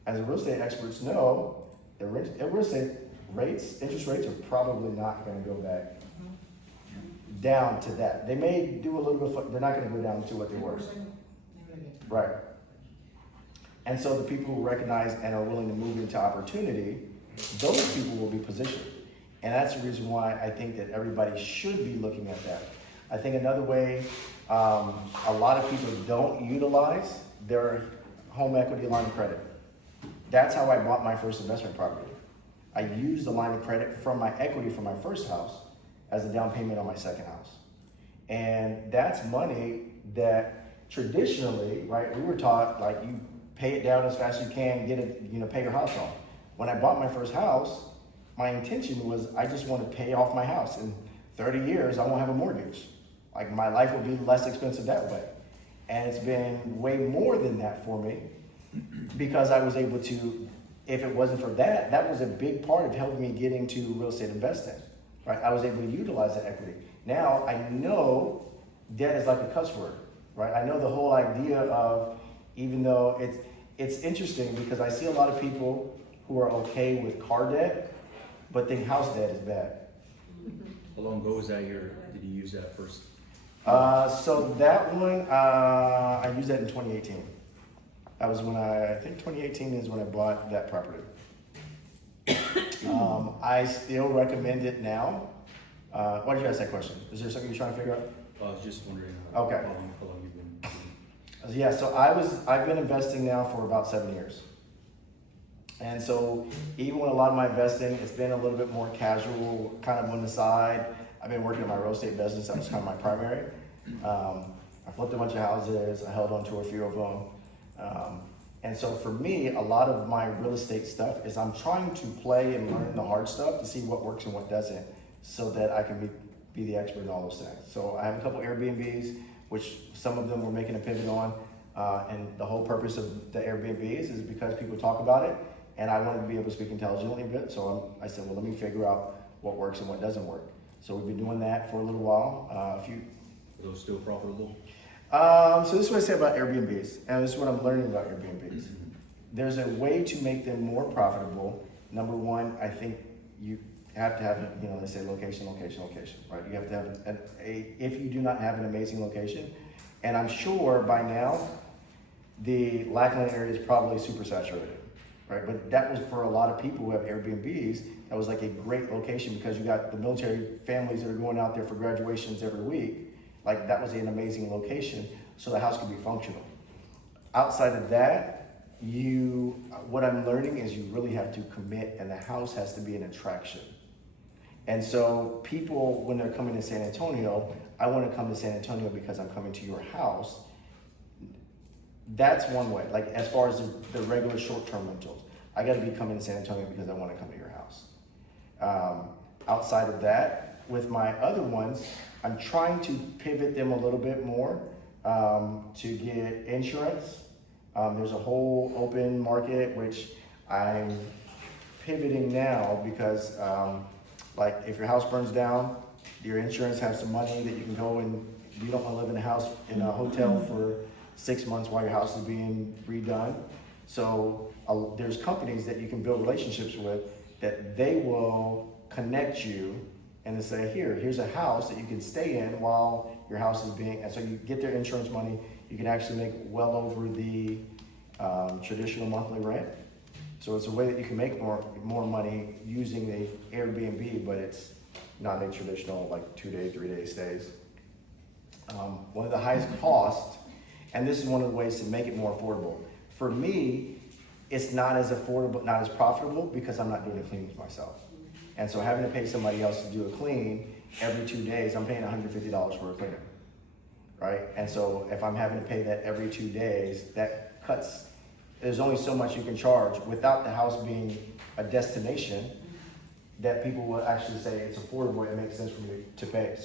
As the real estate experts know, the real estate interest rates are probably not gonna go back down to that. They may do a little bit, they're not gonna go down to what they were. Right. And so the people who recognize and are willing to move into opportunity, those people will be positioned. And that's the reason why I think that everybody should be looking at that. I think another way a lot of people don't utilize their home equity line of credit. That's how I bought my first investment property. I used the line of credit from my equity from my first house as a down payment on my second house. And that's money that traditionally, right, we were taught, like, you pay it down as fast as you can, get it, pay your house off. When I bought my first house, my intention was I just want to pay off my house. In 30 years, I won't have a mortgage. Like, my life will be less expensive that way. And it's been way more than that for me because I was able to, if it wasn't for that, that was a big part of helping me get into real estate investing, right? I was able to utilize that equity. Now I know debt is like a cuss word, right? I know the whole idea of, even though it's interesting because I see a lot of people who are okay with car debt, but think house debt is bad. How long ago was that did you use that first? So that one, I used that in 2018. That was when I think 2018 is when I bought that property. I still recommend it now. Why did you ask that question? Is there something you're trying to figure out? I was just wondering Okay. how long you've been. Yeah, so I've been investing now for about 7 years. And so even with a lot of my investing, it's been a little bit more casual, kind of on the side. I've been working in my real estate business. That was kind of my primary. I flipped a bunch of houses. I held on to a few of them. And so for me, a lot of my real estate stuff is I'm trying to play and learn the hard stuff to see what works and what doesn't, so that I can be the expert in all those things. So I have a couple Airbnbs, which some of them we're making a pivot on. And the whole purpose of the Airbnbs is because people talk about it, and I wanted to be able to speak intelligently a bit. So I said, well, let me figure out what works and what doesn't work. So we've been doing that for a little while. Are those still profitable? So this is what I say about Airbnbs, and this is what I'm learning about Airbnbs. There's a way to make them more profitable. Number one, I think you have to have, they say location, right? You have to have if you do not have an amazing location, and I'm sure by now, the Lackland area is probably super saturated, right? But that was for a lot of people who have Airbnbs. That was like a great location because you got the military families that are going out there for graduations every week. Like that was an amazing location, so the house could be functional. Outside of that, what I'm learning is you really have to commit, and the house has to be an attraction. And so people, when they're coming to San Antonio, I want to come to San Antonio because I'm coming to your house. That's one way. Like as far as the regular short-term rentals, I got to be coming to San Antonio because I want to come to your house. Outside of that, with my other ones, I'm trying to pivot them a little bit more to get insurance. There's a whole open market, which I'm pivoting now because like if your house burns down, your insurance has some money that you can go and you don't want to live in a house in a hotel for 6 months while your house is being redone. So there's companies that you can build relationships with that they will connect you and they say, here's a house that you can stay in while your house is being, and so you get their insurance money. You can actually make well over the traditional monthly rent. So it's a way that you can make more money using the Airbnb, but it's not a traditional like 2-day, 3-day stays. One of the highest costs, and this is one of the ways to make it more affordable. For me, it's not as affordable, not as profitable because I'm not doing the cleanings myself. And so having to pay somebody else to do a clean every 2 days, I'm paying $150 for a cleaner, right? And so if I'm having to pay that every 2 days, that cuts, there's only so much you can charge without the house being a destination that people will actually say it's affordable, it makes sense for me to pay.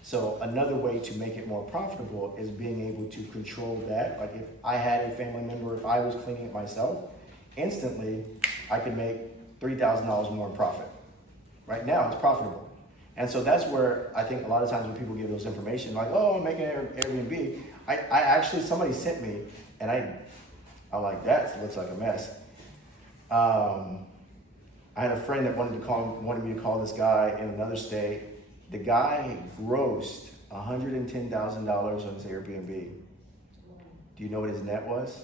So another way to make it more profitable is being able to control that. Like if I had a family member, if I was cleaning it myself, instantly I could make $3,000 more in profit. Right now it's profitable. And so that's where I think a lot of times when people give those information, like, oh, I'm making an Airbnb, I actually, somebody sent me, and I'm like, that looks like a mess. I had a friend that wanted me to call this guy in another state. The guy grossed $110,000 on his Airbnb. Do you know what his net was?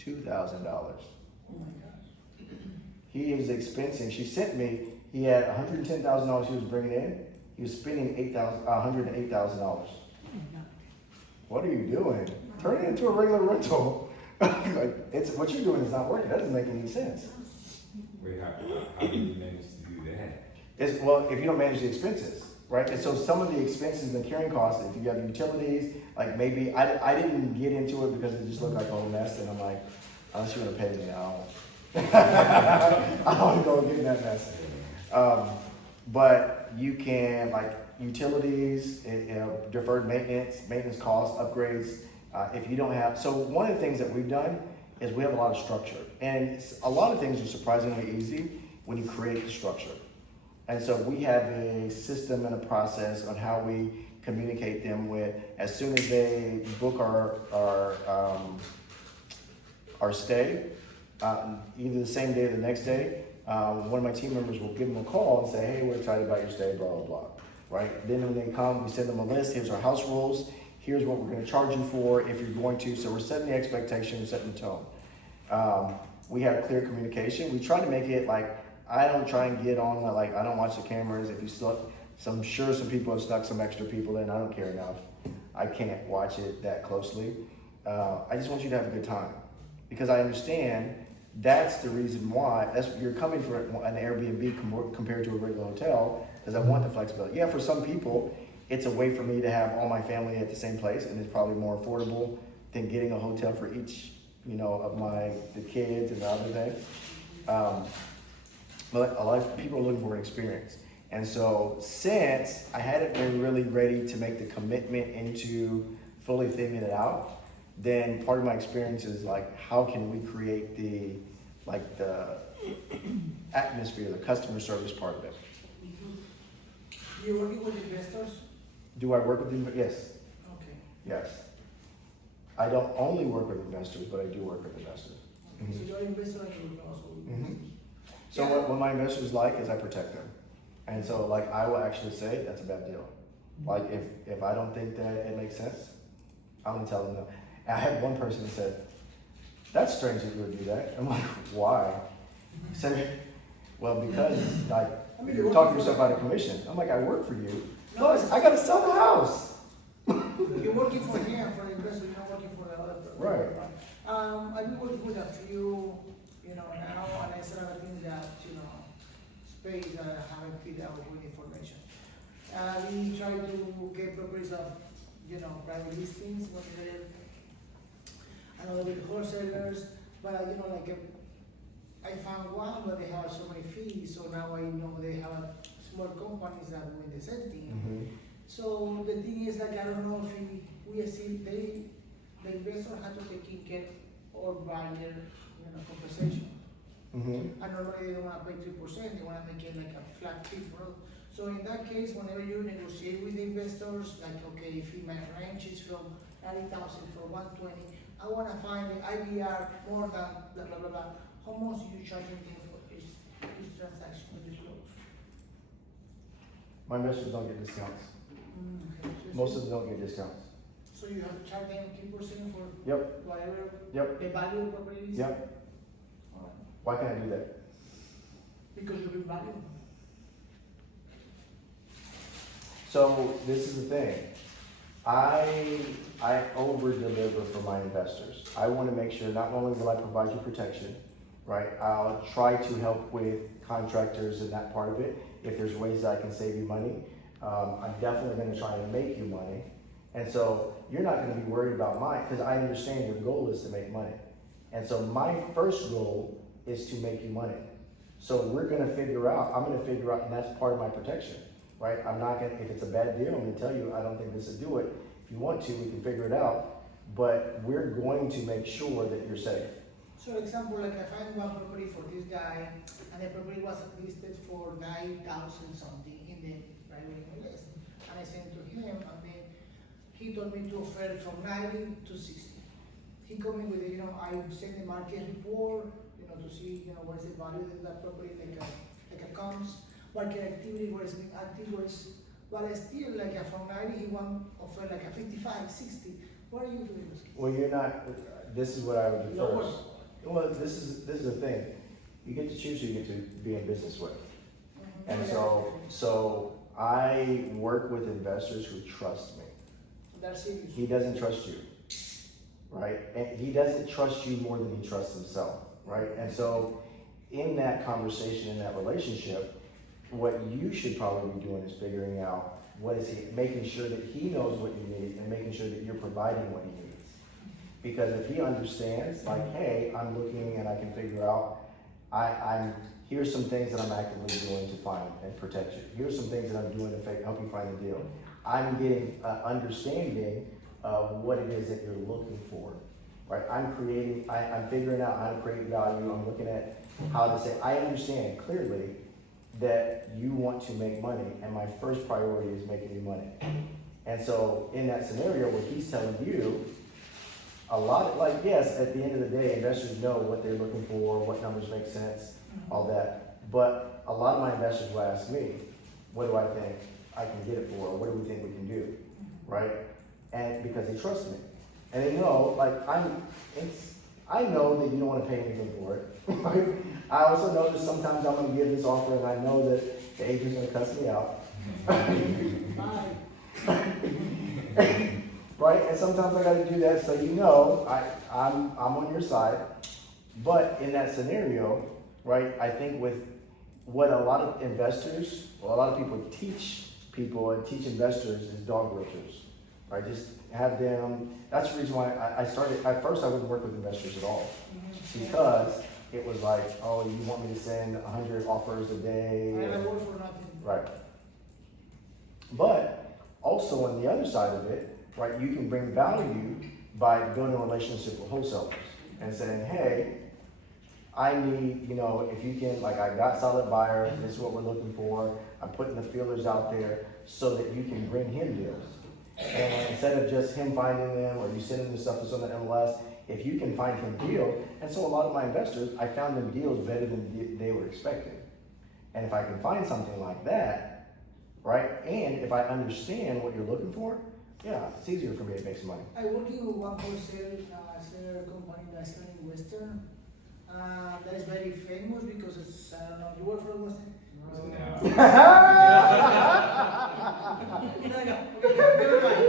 $2,000. Oh my gosh. He is expensing. She sent me. He had $110,000 he was bringing in. He was spending $108,000. What are you doing? Turn it into a regular rental. Like it's what you're doing is not working. That doesn't make any sense. Wait, how do you manage to do that? Well, if you don't manage the expenses, right? And so some of the expenses and carrying costs, if you have utilities, like maybe I didn't get into it because it just looked like a whole mess, and I'm like, unless you're gonna pay me, I don't want to go get in that mess. But you can like utilities, deferred maintenance costs, upgrades. If you don't have, so one of the things that we've done is we have a lot of structure, and a lot of things are surprisingly easy when you create the structure. And so we have a system and a process on how we communicate them with, as soon as they book our stay, either the same day or the next day, one of my team members will give them a call and say, hey, we're excited about your stay, blah, blah, blah, right? Then when they come, we send them a list, here's our house rules, here's what we're gonna charge you for if you're going to, so we're setting the expectation, setting the tone. We have clear communication. We try to make it like, I don't try and get on, like, I don't watch the cameras. If you still, so I'm sure some people have stuck some extra people in, I don't care enough. I can't watch it that closely. I just want you to have a good time because I understand that's the reason why, you're coming for an Airbnb compared to a regular hotel because I want the flexibility. Yeah, for some people, it's a way for me to have all my family at the same place, and it's probably more affordable than getting a hotel for each, of the kids and the other things. But a lot of people are looking for an experience. And so since I hadn't been really ready to make the commitment into fully thinking it out, then part of my experience is like, how can we create the atmosphere, the customer service part of it. You're working with investors? Do I work with them? Yes. Okay. Yes. I don't only work with investors, but I do work with investors. Okay, so you're an investor and you're also Mhm. So what my investors like is I protect them. And so like I will actually say that's a bad deal. Like if I don't think that it makes sense, I'm gonna tell them no. And I had one person that said, that's strange that you would do that. I'm like, why? He said, well, because like, you're talking yourself out of commission. I'm like, I work for you. Plus, I gotta sell the house. You're working for him, for the investor, you're not working for the other person. Right. I've been working with a few, now, and I said other things that, space that I haven't filled out with information. We try to get properties of, private listings, when they're, I know with wholesalers, but, I found one, but they have so many fees, so now I know they have small companies that doing the same thing. Mm-hmm. So the thing is, I don't know if we assume the investor had to take in care or buyer, compensation. Mm-hmm. And normally they don't wanna pay 3%, they wanna make it like a flat fee for all. So in that case, whenever you negotiate with the investors, like, okay, if my range is from 90,000 for 120, I wanna find the IBR more than blah, blah, blah, blah. How much you charging them for each transaction when you close? My investors don't get discounts. Okay. Most of them don't get discounts. So you have to charge them 3% for Yep, whatever yep, the value of the property is? yep. Alright. Why can't I do that? Because you bring value. So this is the thing. I over deliver for my investors. I want to make sure not only will I provide you protection, right? I'll try to help with contractors and that part of it. If there's ways that I can save you money, I'm definitely going to try to make you money. And so you're not going to be worried about mine, because I understand your goal is to make money. And so my first goal is to make you money. So we're going to figure out, I'm going to figure out, and that's part of my protection, right? I'm not going to, if it's a bad deal, I'm going to tell you, I don't think this will do it. If you want to, we can figure it out, but we're going to make sure that you're safe. So example, like I find one property for this guy, and the property was listed for 9,000 something in the private list. And I sent to him, and then he told me to offer from 90 to 60. He called me with, I sent the market report, to see, what is the value of that property, like a comps, market activity, where it's been active, but I still, from 90, he want offer like a 55, 60. What are you doing? Well, you're not, this is what I would do No first. Well, this is the thing. You get to choose who you get to be in business with. And so I work with investors who trust me. That's serious. He doesn't trust you, right? And he doesn't trust you more than he trusts himself, right? And so in that conversation, in that relationship, what you should probably be doing is figuring out what is he, making sure that he knows what you need and making sure that you're providing what he needs. Because if he understands, like, hey, I'm looking and I can figure out, here's some things that I'm actively doing to find and protect you. Here's some things that I'm doing to help you find the deal. I'm getting an understanding of what it is that you're looking for, right? I'm figuring out how to create value. I'm looking at how to say, I understand clearly that you want to make money, and my first priority is making you money. And so in that scenario where he's telling you, yes, at the end of the day, investors know what they're looking for, what numbers make sense, all that. But a lot of my investors will ask me, what do I think I can get it for? Or what do we think we can do, right? And because they trust me. And they know, I know that you don't want to pay anything for it, right? I also know that sometimes I'm going to give this offer and I know that the agent's going to cuss me out. Right? And sometimes I got to do that so I'm on your side. But in that scenario, right, I think with what a lot of investors, a lot of people teach people and teach investors is dog realtors, right? Just have them, that's the reason why I started, at first I wouldn't work with investors at all. Because it was like, oh, you want me to send 100 offers a day? I work for nothing. Right. But also on the other side of it, right, you can bring value by building a relationship with wholesalers and saying, hey, I need, if you can, I got solid buyers, this is what we're looking for. I'm putting the feelers out there so that you can bring him deals. And instead of just him finding them or you sending the stuff to some of the MLS, if you can find him a deal, and so a lot of my investors, I found them deals better than they were expecting. And if I can find something like that, right, and if I understand what you're looking for, Yeah, it's easier for me to make some money. I working with one wholesale seller company that's in Western. That is very famous because it's, I don't know, you work for Western? No. No, never mind.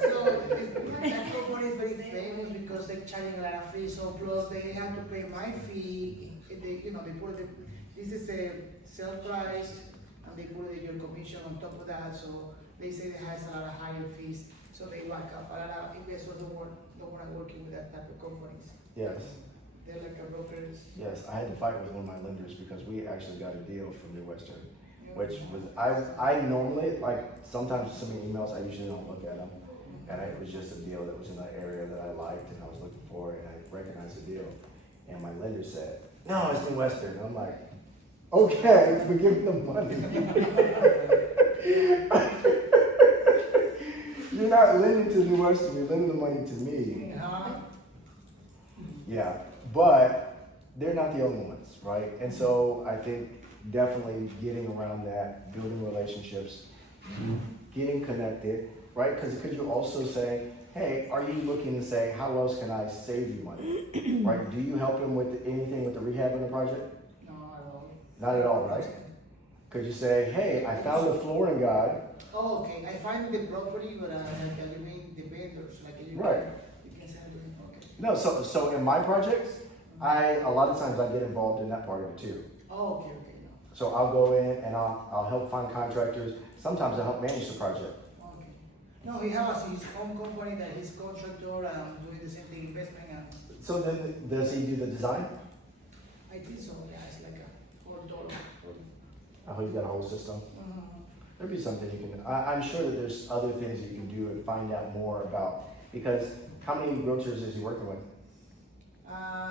So, that company is very famous because they're charging a lot of fees, so plus they have to pay my fee, they, you know, they put the, this is a sale price, and they put your commission on top of that, so they say it has a lot of higher fees, so they whack up a lot of investors don't want working with that type of companies. Yes, They're like a brokers. yes, I had to fight with one of my lenders because we actually got a deal from New Western, which was, I normally, like, sometimes some of the emails, I usually don't look at them. And it was just a deal that was in that area that I liked and I was looking for, and I recognized the deal. And my lender said, no, it's New Western. And I'm like, okay, we're giving them money. You're not lending to New Western, you're lending the money to me. Yeah, but they're not the only ones, right? And so I think definitely getting around that, building relationships, getting connected, right? Because could you also say, hey, are you looking to say, how else can I save you money, right? Do you help him with anything with the rehab in the project? No, at all. Not at all, right? Could you say, hey, I found a flooring guy. Oh, okay, I find the property, but like you mean the vendors, like you Right. You can send them, okay. No, so in my projects, a lot of times I get involved in that part of it too. Oh, okay, no. So I'll go in and I'll help find contractors. Sometimes I'll help manage the project. Okay. No, he has his own company that he's contractor, doing the same thing, investment, and So then, does he do the design? I think so, yeah, it's like a $4. Oh, he's got a whole system. There'd be something you can, I'm sure that there's other things that you can do and find out more about. Because how many realtors is he working with?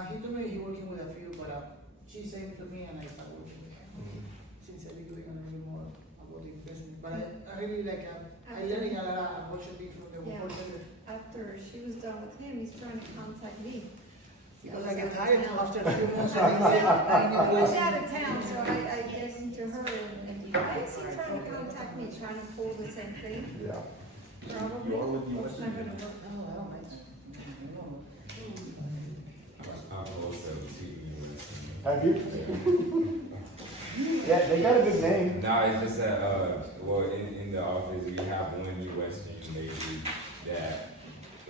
He told me he working with a few, but she sent it to me and I started working with him. Since I've been doing a little more about the investment, but I really like, I learning a lot about shopping from the Yeah. wholesaler. After she was done with him, he's trying to contact me. Because I get tired Now. after a few months, I think, I He's need out of town, so I get into her and why is he trying to contact me, trying to pull the same thing? Yeah. Probably, it's not gonna work. Oh, I don't like. I've also tweeted Have you? Yeah, they got a big name. No, it's just that, well, in the office, we have one New Western lady that,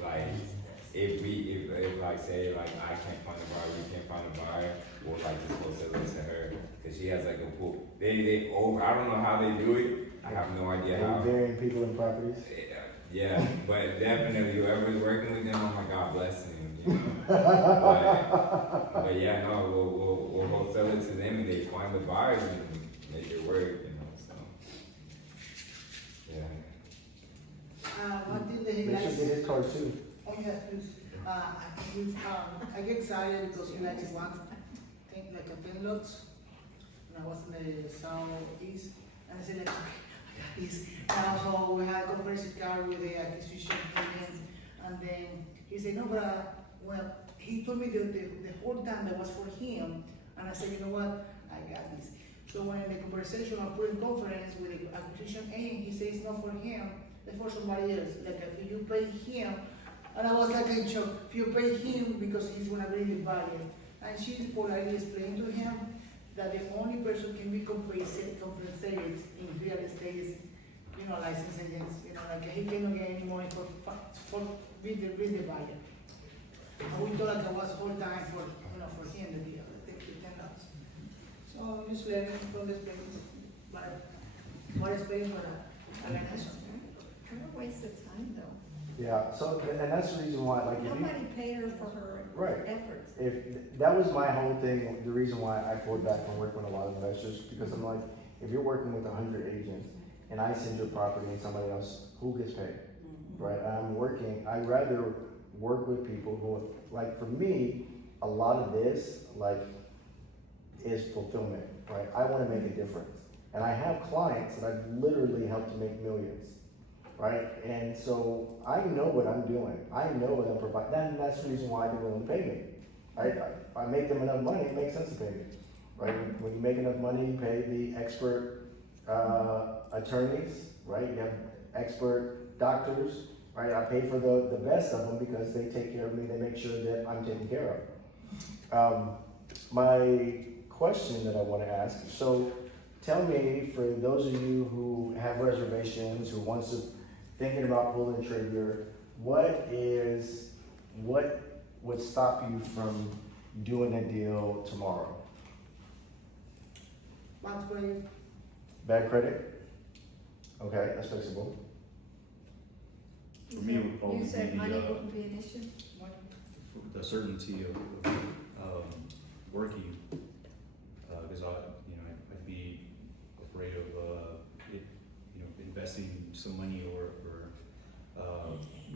like, if like, say, like, I can't find a buyer, we can't find a buyer, we'll, like, just wholesale it to her, cause she has, like, a pool. I don't know how they do it, I have no idea how. Varying people and properties. Yeah, but definitely, whoever's working with them, oh my God, bless them, you know. But yeah, no, we'll wholesale it to them and they find the buyers and make it work, you know, so. Yeah. one thing that he They should likes. get his card too. Oh, yes, please. I get excited because he likes one thing, like a 10 lots. And I was in the southeast, and I said, like, okay, I got this. And also, we had a conference car with the acquisition agent, and then he said, no, but, well, he told me the whole time that was for him, and I said, you know what, I got this. So when in the conversation, I put in conference with the acquisition agent, he says it's not for him, it's for somebody else. Like, if you pay him, and I was like in shock, if you pay him because he's gonna bring the buyer. And she politely explained to him that the only person can be compensated in real estate is, you know, license agents, you know, like he cannot get any money with the buyer. And we thought that was whole time for, you know, for him, the deal, the $10. So I'm just learning from the experience, but more experience for that. I learned something. What a waste of time though. Yeah, so, and that's the reason why, like, if you, Nobody paid her for her Right. efforts. if, that was my whole thing, the reason why I pulled back from working with a lot of investors, because I'm like, if you're working with 100 agents, and I send your property and somebody else, who gets paid? Right, I'd rather work with people who, like, for me, a lot of this, like, is fulfillment, right? I wanna make a difference. And I have clients that I've literally helped to make millions, right? And so I know what I'm doing. I know what I'm providing. And that's the reason why they're willing to pay me. Right? If I make them enough money, it makes sense to pay me. Right? When you make enough money, you pay the expert attorneys, right? You have expert doctors, right? I pay for the best of them because they take care of me, they make sure that I'm taken care of. My question that I wanna ask, so tell me, for those of you who have reservations, who wants to, thinking about pulling the trigger, what would stop you from doing a deal tomorrow? Bad credit. Bad credit? Okay, that's fixable. For me, it would probably You be said money the, wouldn't be an issue? the certainty of working, because I'd be afraid of investing some money or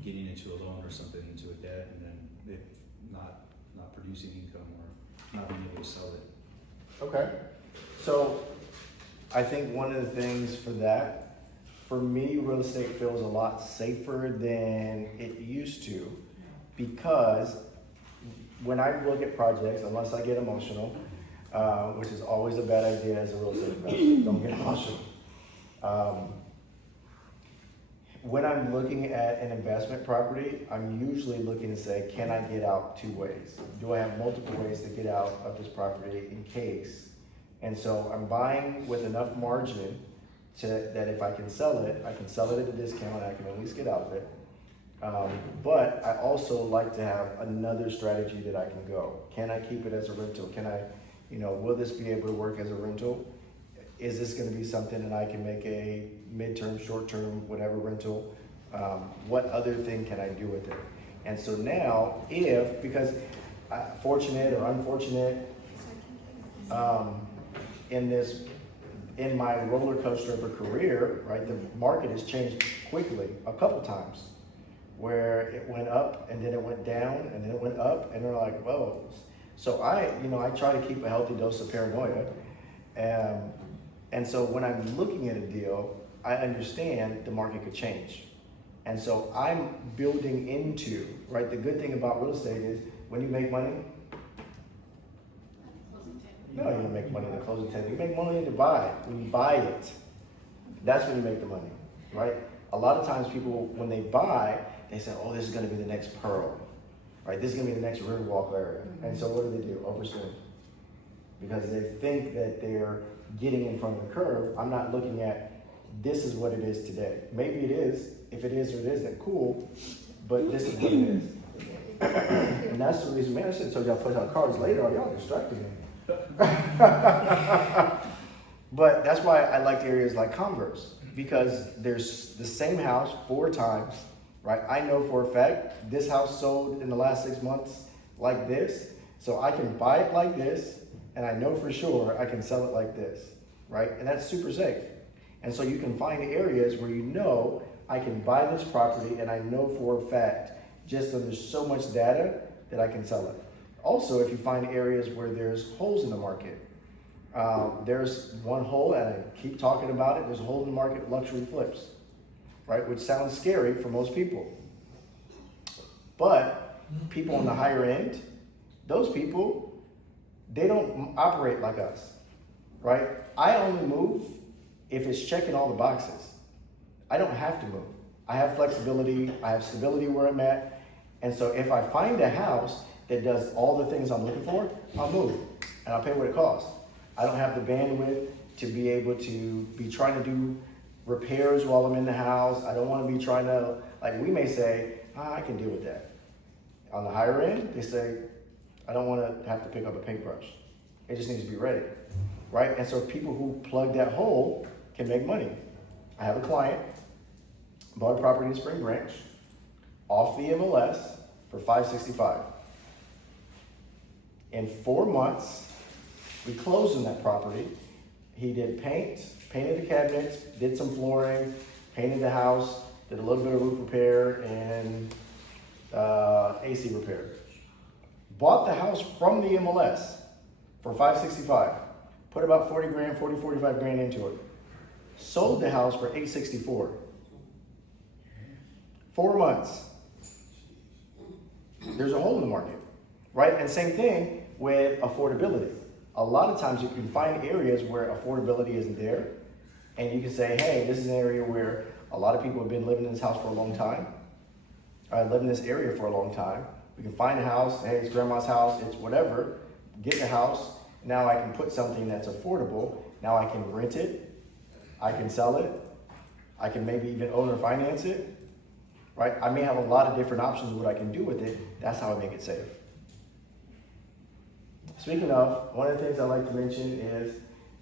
getting into a loan or something, into a debt, and then it not producing income or not being able to sell it. Okay, so I think one of the things for that, for me, real estate feels a lot safer than it used to, because when I look at projects, unless I get emotional, which is always a bad idea as a real estate investor, don't get emotional. When I'm looking at an investment property, I'm usually looking to say, can I get out two ways? Do I have multiple ways to get out of this property in case? And so I'm buying with enough margin that if I can sell it at a discount, and I can at least get out of it. But I also like to have another strategy that I can go. Can I keep it as a rental? Can I, will this be able to work as a rental? Is this gonna be something that I can make a midterm, short-term, whatever rental? What other thing can I do with it? And so now, because fortunate or unfortunate, in my roller coaster of a career, right, the market has changed quickly a couple times, where it went up and then it went down and then it went up, and they're like, whoa. So I try to keep a healthy dose of paranoia. And so when I'm looking at a deal, I understand the market could change. And so I'm building into, right, the good thing about real estate is when you make money, no, you don't make money in the closing table. You make money to buy. When you buy it, that's when you make the money, right? A lot of times people, when they buy, they say, oh, this is gonna be the next Pearl, right? This is gonna be the next Riverwalk area. And so what do? Overspend. Because they think that they're getting in front of the curve. I'm not looking at, this is what it is today. Maybe it is. If it is or it isn't, cool, but this is what it is. And that's the reason, man, I should have told y'all to put out cards later, or y'all distracted me. But that's why I like areas like Converse, because there's the same house 4 times, right? I know for a fact this house sold in the last 6 months like this, so I can buy it like this, and I know for sure I can sell it like this, right? And that's super safe. And so you can find areas where I can buy this property, and I know for a fact, just that there's so much data that I can sell it. Also, if you find areas where there's holes in the market, there's one hole, and I keep talking about it, there's a hole in the market, luxury flips, right? Which sounds scary for most people. But people on the higher end, those people, they don't operate like us, right? I only move if it's checking all the boxes. I don't have to move. I have flexibility, I have stability where I'm at, and so if I find a house that does all the things I'm looking for, I'll move, and I'll pay what it costs. I don't have the bandwidth to be able to be trying to do repairs while I'm in the house. I don't want to be trying to, like we may say, I can deal with that. On the higher end, they say, I don't want to have to pick up a paintbrush. It just needs to be ready, right? And so people who plug that hole can make money. I have a client, bought a property in Spring Branch, off the MLS for $565. In 4 months, we closed on that property. He did painted the cabinets, did some flooring, painted the house, did a little bit of roof repair and AC repair. Bought the house from the MLS for $565. Put about 45 grand into it. Sold the house for $864. 4 months. There's a hole in the market, right? And same thing with affordability. A lot of times you can find areas where affordability isn't there. And you can say, hey, this is an area where a lot of people have been living in this house for a long time. Live in this area for a long time. We can find a house, hey, it's grandma's house, it's whatever. Get the house. Now I can put something that's affordable. Now I can rent it. I can sell it. I can maybe even own or finance it. Right? I may have a lot of different options of what I can do with it. That's how I make it safe. Speaking of, one of the things I like to mention is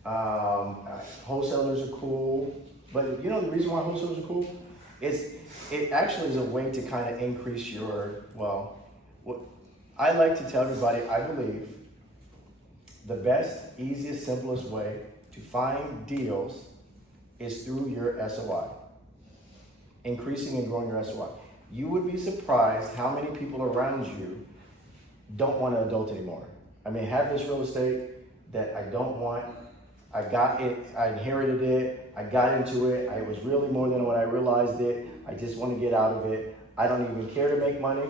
wholesalers are cool. But you know the reason why wholesalers are cool? It actually is a way to kind of increase your, what I like to tell everybody, I believe the best, easiest, simplest way to find deals is through your SOI. Increasing and growing your SOI. You would be surprised how many people around you don't want to adult anymore. I mean, have this real estate that I don't want. I got it, I inherited it, I got into it, it was really more than what I realized it. I just want to get out of it. I don't even care to make money.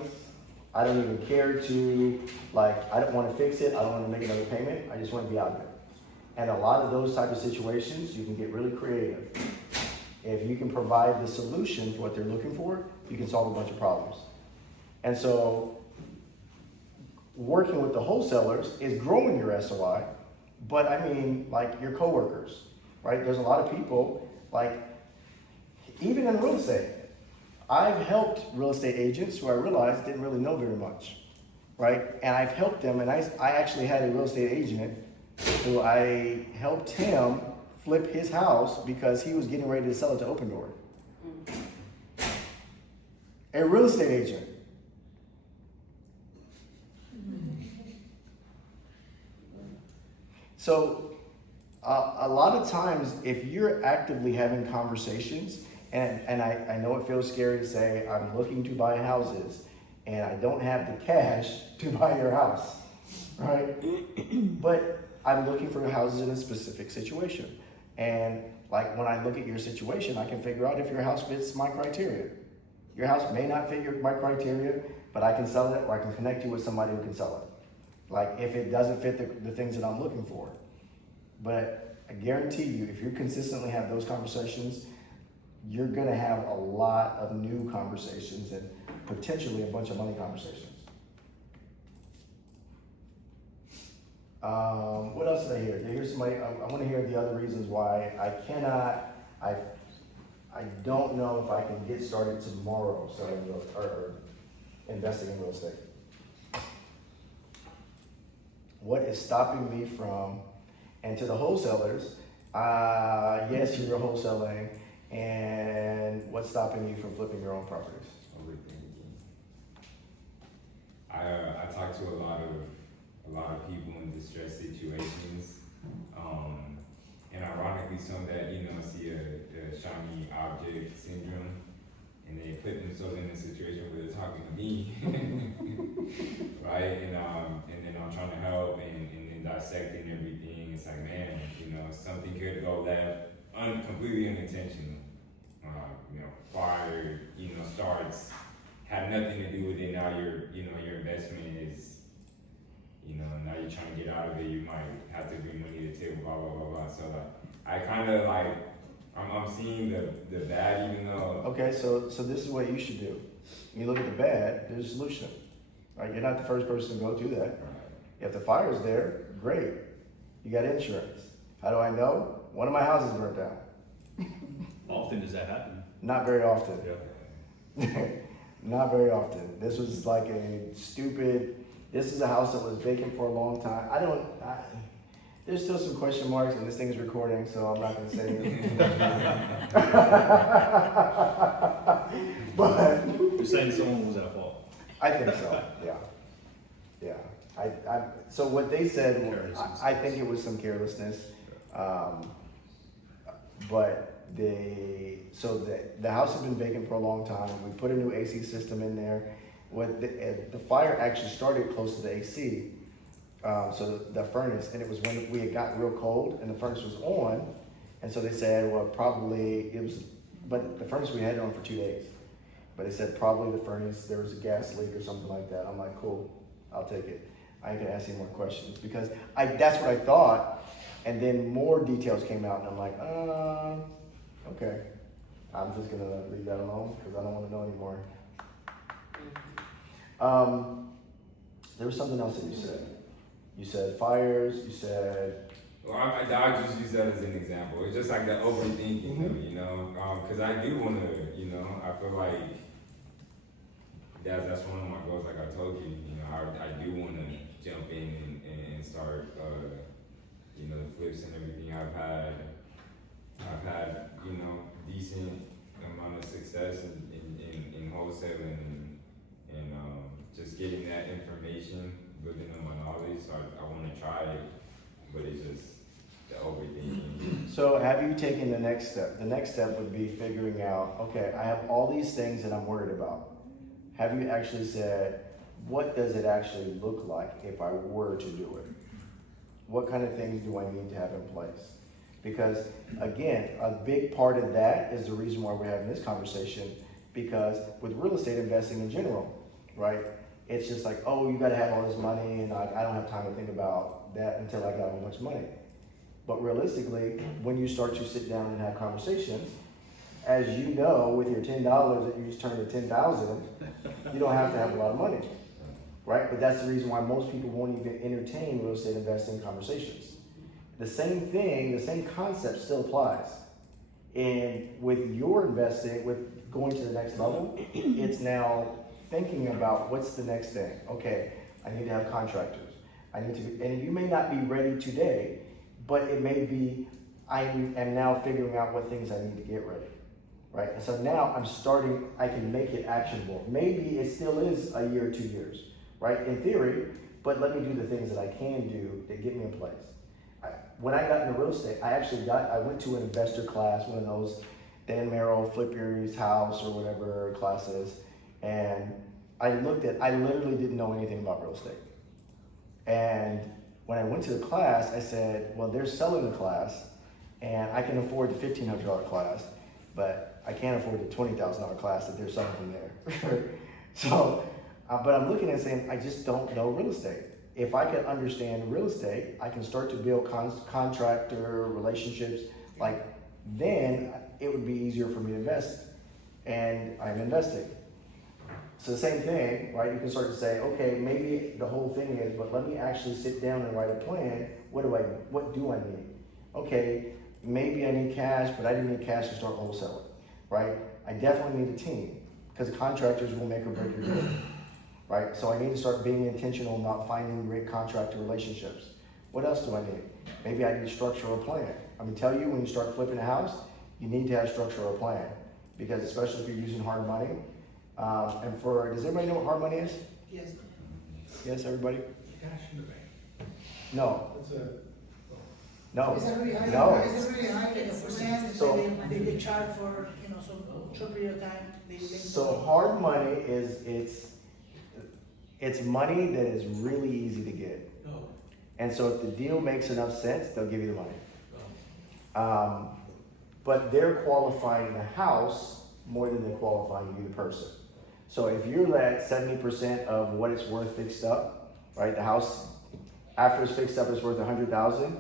I don't even care to, I don't want to fix it. I don't want to make another payment. I just want to be out of it. And a lot of those type of situations, you can get really creative. If you can provide the solution for what they're looking for, you can solve a bunch of problems. And so working with the wholesalers is growing your SOI, but I mean, your coworkers, right? There's a lot of people, even in real estate, I've helped real estate agents who I realized didn't really know very much, right? And I've helped them, and I actually had a real estate agent who I helped him flip his house because he was getting ready to sell it to Open Door. A real estate agent. So a lot of times, if you're actively having conversations, and I know it feels scary to say, I'm looking to buy houses, and I don't have the cash to buy your house, right? But I'm looking for houses in a specific situation. And when I look at your situation, I can figure out if your house fits my criteria. Your house may not fit my criteria, but I can sell it, or I can connect you with somebody who can sell it. If it doesn't fit the things that I'm looking for. But I guarantee you, if you consistently have those conversations, you're gonna have a lot of new conversations and potentially a bunch of money conversations. What else did I hear? Did I hear somebody? I want to hear the other reasons why I don't know if I can get started tomorrow or investing in real estate. What is stopping me from, and to the wholesalers, yes, you're wholesaling, and what's stopping you from flipping your own properties? I talk to a lot of people in distressed situations, and ironically, some that see a shiny object syndrome, and they put themselves in a situation where they're talking to me, right? And then I'm trying to help and then dissecting everything. It's like, man, something could go left, completely unintentional. Fire, starts, had nothing to do with it. Now your investment is, now you're trying to get out of it. You might have to bring money to the table, blah, blah, blah, blah. So I kind of I'm seeing the bad, even though. Okay, so this is what you should do. When you look at the bad, there's a solution, right? You're not the first person to go through that. Right. If the fire's there, great. You got insurance. How do I know? One of my houses burned down. Often does that happen? Not very often. Yeah. Not very often. This was this is a house that was vacant for a long time. There's still some question marks, and this thing is recording, so I'm not going to say anything. But You're saying someone was at fault. I think so. Yeah. So what they said, I think it was some carelessness, but the house has been vacant for a long time. We put a new AC system in there. The fire actually started close to the AC, so the furnace, and it was when we had got real cold and the furnace was on, and so they said, well, probably it was, but the furnace we had it on for 2 days, but they said probably the furnace, there was a gas leak or something like that. I'm like, cool, I'll take it. I ain't gonna ask any more questions because that's what I thought, And then more details came out and I'm like, okay. I'm just gonna leave that alone because I don't wanna know anymore. There was something else that you said. You said fires, you said, Well, I just use that as an example. It's just like the overthinking, though, you know, because I do want to, you know, I feel like that's one of my goals. Like I told you, you know, I do want to jump in and start, you know, the flips and everything. I've had, you know, decent amount of success in wholesaling and just getting that information, building on my knowledge. So I want to try it, but it's just the overthinking. so have you taken the next step? The next step would be figuring out, okay, I have all these things that I'm worried about. Have you actually said, what does it actually look like if I were to do it? What kind of things do I need to have in place? Because again, a big part of that is the reason why we're having this conversation, because with real estate investing in general, right? It's just like, oh, you gotta have all this money and I don't have time to think about that until I got a bunch of money. But realistically, when you start to sit down and have conversations, as you know, with your $10 that you just turned to 10,000, you don't have to have a lot of money, right? But that's the reason why most people won't even entertain real estate investing conversations. The same thing, the same concept still applies. And with your investing, with going to the next level, it's now thinking about what's the next thing. Okay, I need to have contractors. And you may not be ready today, but it may be, I am now figuring out what things I need to get ready, right? And so now I'm starting, I can make it actionable. Maybe it still is a year or 2 years, right? In theory, but let me do the things that I can do that get me in place. When I got into real estate, I went to an investor class, one of those Dan Merrill, Flip Your House or whatever classes, and I literally didn't know anything about real estate. And when I went to the class, I said, well, they're selling the class, and I can afford the $1,500 class, but I can't afford the $20,000 class that they're selling from there. So, but I'm looking and saying, I just don't know real estate. If I can understand real estate, I can start to build contractor relationships. Like, then it would be easier for me to invest, and I'm investing. So the same thing, right? You can start to say, okay, maybe the whole thing is, but let me actually sit down and write a plan. What do I need? Okay, maybe I need cash, but I didn't need cash to start wholesaling, right? I definitely need a team because contractors will make or break your deal, right? So I need to start being intentional about finding great contractor relationships. What else do I need? Maybe I need to structure a plan. I'm gonna tell you, when you start flipping a house, you need to have structure or a plan, because especially if you're using hard money. Does everybody know what hard money is? Yes. Yes, everybody? Cash in the bank. No, It's a, no, Is that really high? no. Is it really high, like a percent, So- they charge for, some short period of time? So hard money is it's money that is really easy to get. oh, And so if the deal makes enough sense, they'll give you the money. oh. But they're qualifying the house more than they're qualifying you, the person. So if you're at 70% of what it's worth fixed up, right? The house, after it's fixed up, is worth $100,000.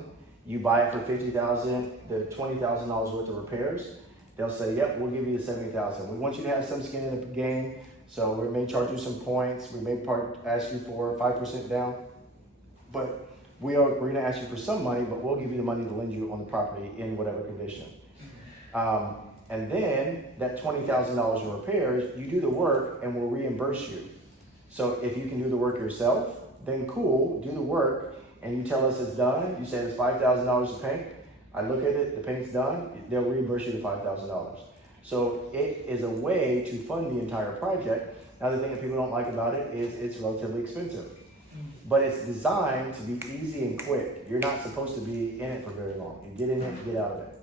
You buy it for $50,000, the $20,000 worth of repairs. They'll say, yep, we'll give you the $70,000. We want you to have some skin in the game, so we may charge you some points. We may ask you for 5% down, but we're gonna ask you for some money, but we'll give you the money to lend you on the property in whatever condition. And then that $20,000 in repairs, you do the work and we'll reimburse you. So if you can do the work yourself, then cool, do the work, and you tell us it's done. You say it's $5,000 to paint. I look at it, the paint's done, they'll reimburse you the $5,000. So it is a way to fund the entire project. Now the thing that people don't like about it is it's relatively expensive. But it's designed to be easy and quick. You're not supposed to be in it for very long. You get in it, get out of it.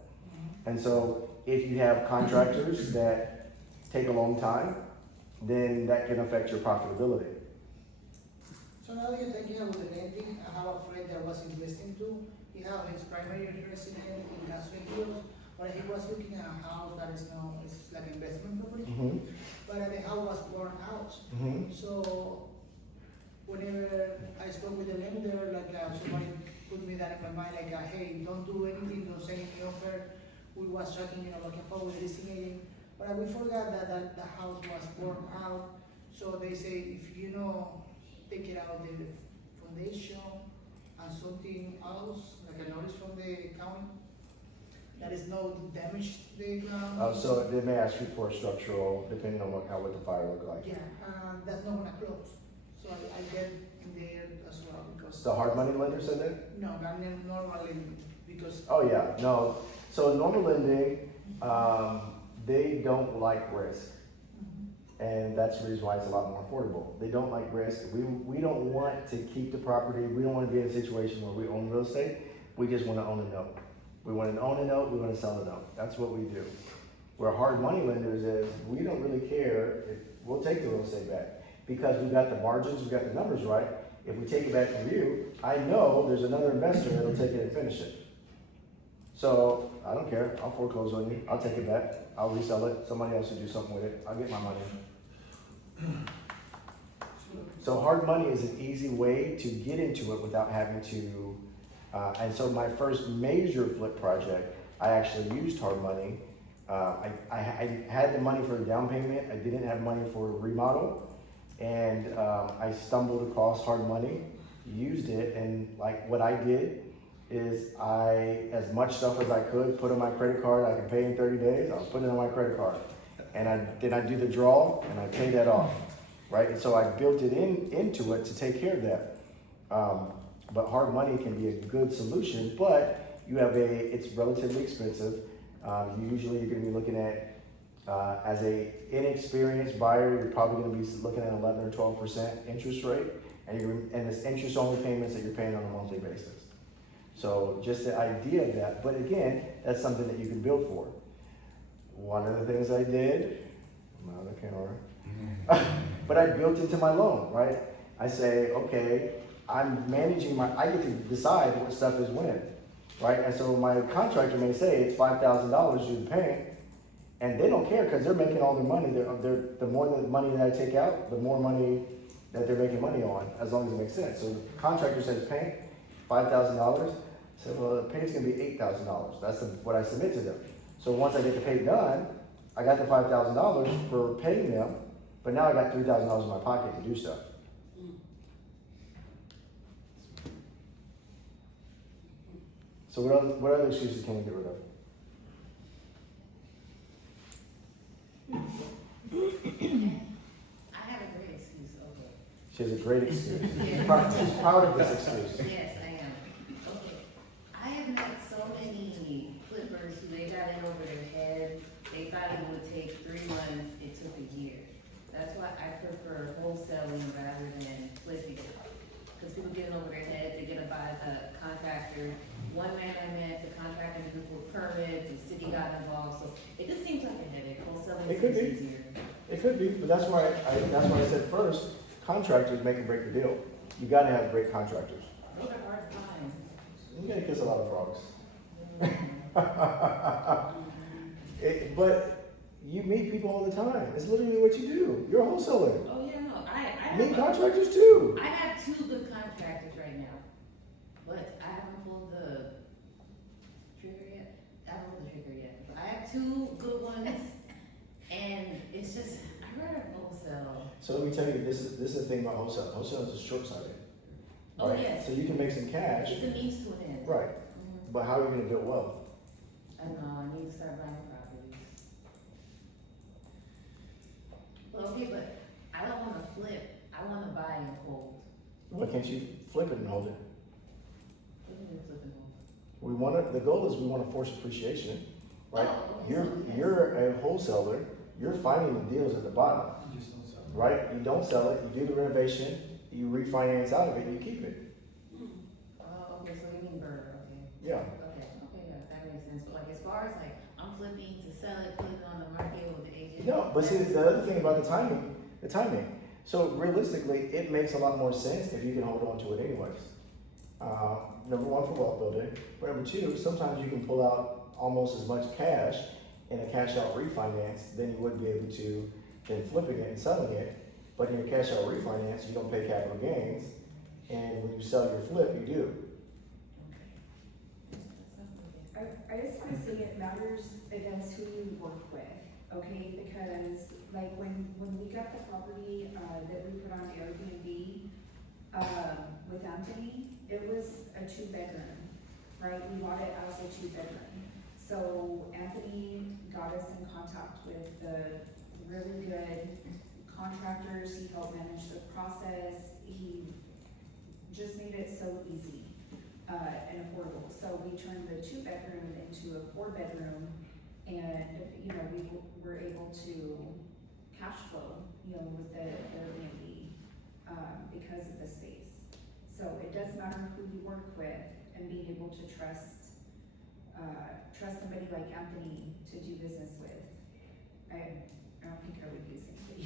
And so if you have contractors that take a long time, then that can affect your profitability. So now you're thinking about the lending, I have a friend that was investing too. He have his primary residence in Las Vegas, but he was looking at a house that is now, it's like investment property, Mm-hmm. but the house was burned out. Mm-hmm. So whenever I spoke with the lender, somebody put me got in my mind like, hey, don't do anything, don't send any offer. We was tracking, looking for with listing agent, but we forgot that the house was burned out. So they say if take it out the foundation and something else, like a notice from the county, that is no damage to the ground. So they may ask you for a structural, depending on what the fire looked like. Yeah, that's not gonna close. So I get in there as well because. The hard money lender said that? No, not normally because. Oh, yeah, no. So normal lending, they don't like risk. And that's the reason why it's a lot more affordable. They don't like risk. We don't want to keep the property. We don't want to be in a situation where we own real estate. We just want to own a note. We want to own a note, we want to sell a note. That's what we do. Where hard money lenders is, we don't really care if, we'll take the real estate back. Because we got the margins, we got the numbers right. If we take it back from you, I know there's another investor that'll take it and finish it. So, I don't care, I'll foreclose on you, I'll take it back, I'll resell it, somebody else will do something with it, I'll get my money. So hard money is an easy way to get into it without having to, and so my first major flip project, I actually used hard money. I had the money for a down payment, I didn't have money for a remodel, and I stumbled across hard money, used it, and like what I did is as much stuff as I could put on my credit card, I can pay in 30 days, I was putting it on my credit card. And then I do the draw and I pay that off, right? And so I built it into it to take care of that. But hard money can be a good solution, but it's relatively expensive. Usually you're gonna be looking at, as a inexperienced buyer, you're probably gonna be looking at 11 or 12% interest rate, and it's interest only payments that you're paying on a monthly basis. So just the idea of that, but again, that's something that you can build for. One of the things I did, I'm out of camera, but I built into my loan, right? I say, okay, I'm managing I get to decide what stuff is when, right? And so my contractor may say it's $5,000 you're paying, and they don't care because they're making all their money. The more the money that I take out, the more money that they're making money on, as long as it makes sense. So the contractor says pay $5,000. I said, well, the payment's gonna be $8,000. That's what I submit to them. So once I get the pay done, I got the $5,000 for paying them, but now I got $3,000 in my pocket to do stuff. So what other excuses can we get rid of? I have a great excuse, okay. She has a great excuse. She's proud of this excuse. Yes, I am. Okay. I have met so many flippers who they got in over their head. They thought it would take 3 months, it took a year. That's why I prefer wholesaling rather than flipping. Because people get in over their heads, they get to buy the contractor. One man I met, the contractor didn't put permits, the city got involved, so it just seems like a headache. Wholesaling It could is be. easier. It could be, but that's why I said first, contractors make or break the deal. You gotta have great contractors. Those are hard to find. You gotta kiss a lot of frogs. But you meet people all the time. It's literally what you do. You're a wholesaler. Oh, yeah, no, I Meet have, contractors too. I have 2 good contractors right now, but I haven't pulled the trigger yet. I haven't pulled the trigger yet, but I have 2 good ones, and it's just, I'd rather wholesale. So let me tell you, this is the thing about wholesale. Wholesale is short-sighted. Oh, right? yes. So you can make some cash, It's a means to an end. right? But how are you gonna build wealth? I know, I need to start buying properties. Well, okay, but I don't wanna flip, I wanna buy and hold. Why can't you flip it and hold it? What do you mean flip and hold? The goal is we wanna force appreciation, right? Oh, okay, so yes. You're a wholesaler, you're finding the deals at the bottom, right? You don't sell it, you do the renovation, you refinance out of it, you keep it. Oh, okay, so you mean burr, okay. Yeah. Okay, yeah, that makes sense, but like, as far as like, I'm flipping to sell it, put it on the market with the agent. No, but see, the other thing about the timing. So realistically, it makes a lot more sense if you can hold on to it anyways. Number one, for wealth building. But number 2, sometimes you can pull out almost as much cash in a cash out refinance than you would be able to in flipping it and selling it. But in your cash out refinance, you don't pay capital gains. And when you sell your flip, you do. I just wanna say it matters, I guess, who you work with, okay? Because like when we got the property, that we put on Airbnb, with Anthony, it was a 2-bedroom, right? We bought it as a 2-bedroom. So Anthony got us in contact with the really good contractors, he helped manage the process, he just made it so easy, and affordable. So we turned the 2-bedroom into a 4-bedroom, and, you know, we were able to cash flow, you know, with the Airbnb, because of the space. So it does matter who you work with, and being able to trust somebody like Anthony to do business with. I don't think I would use anybody.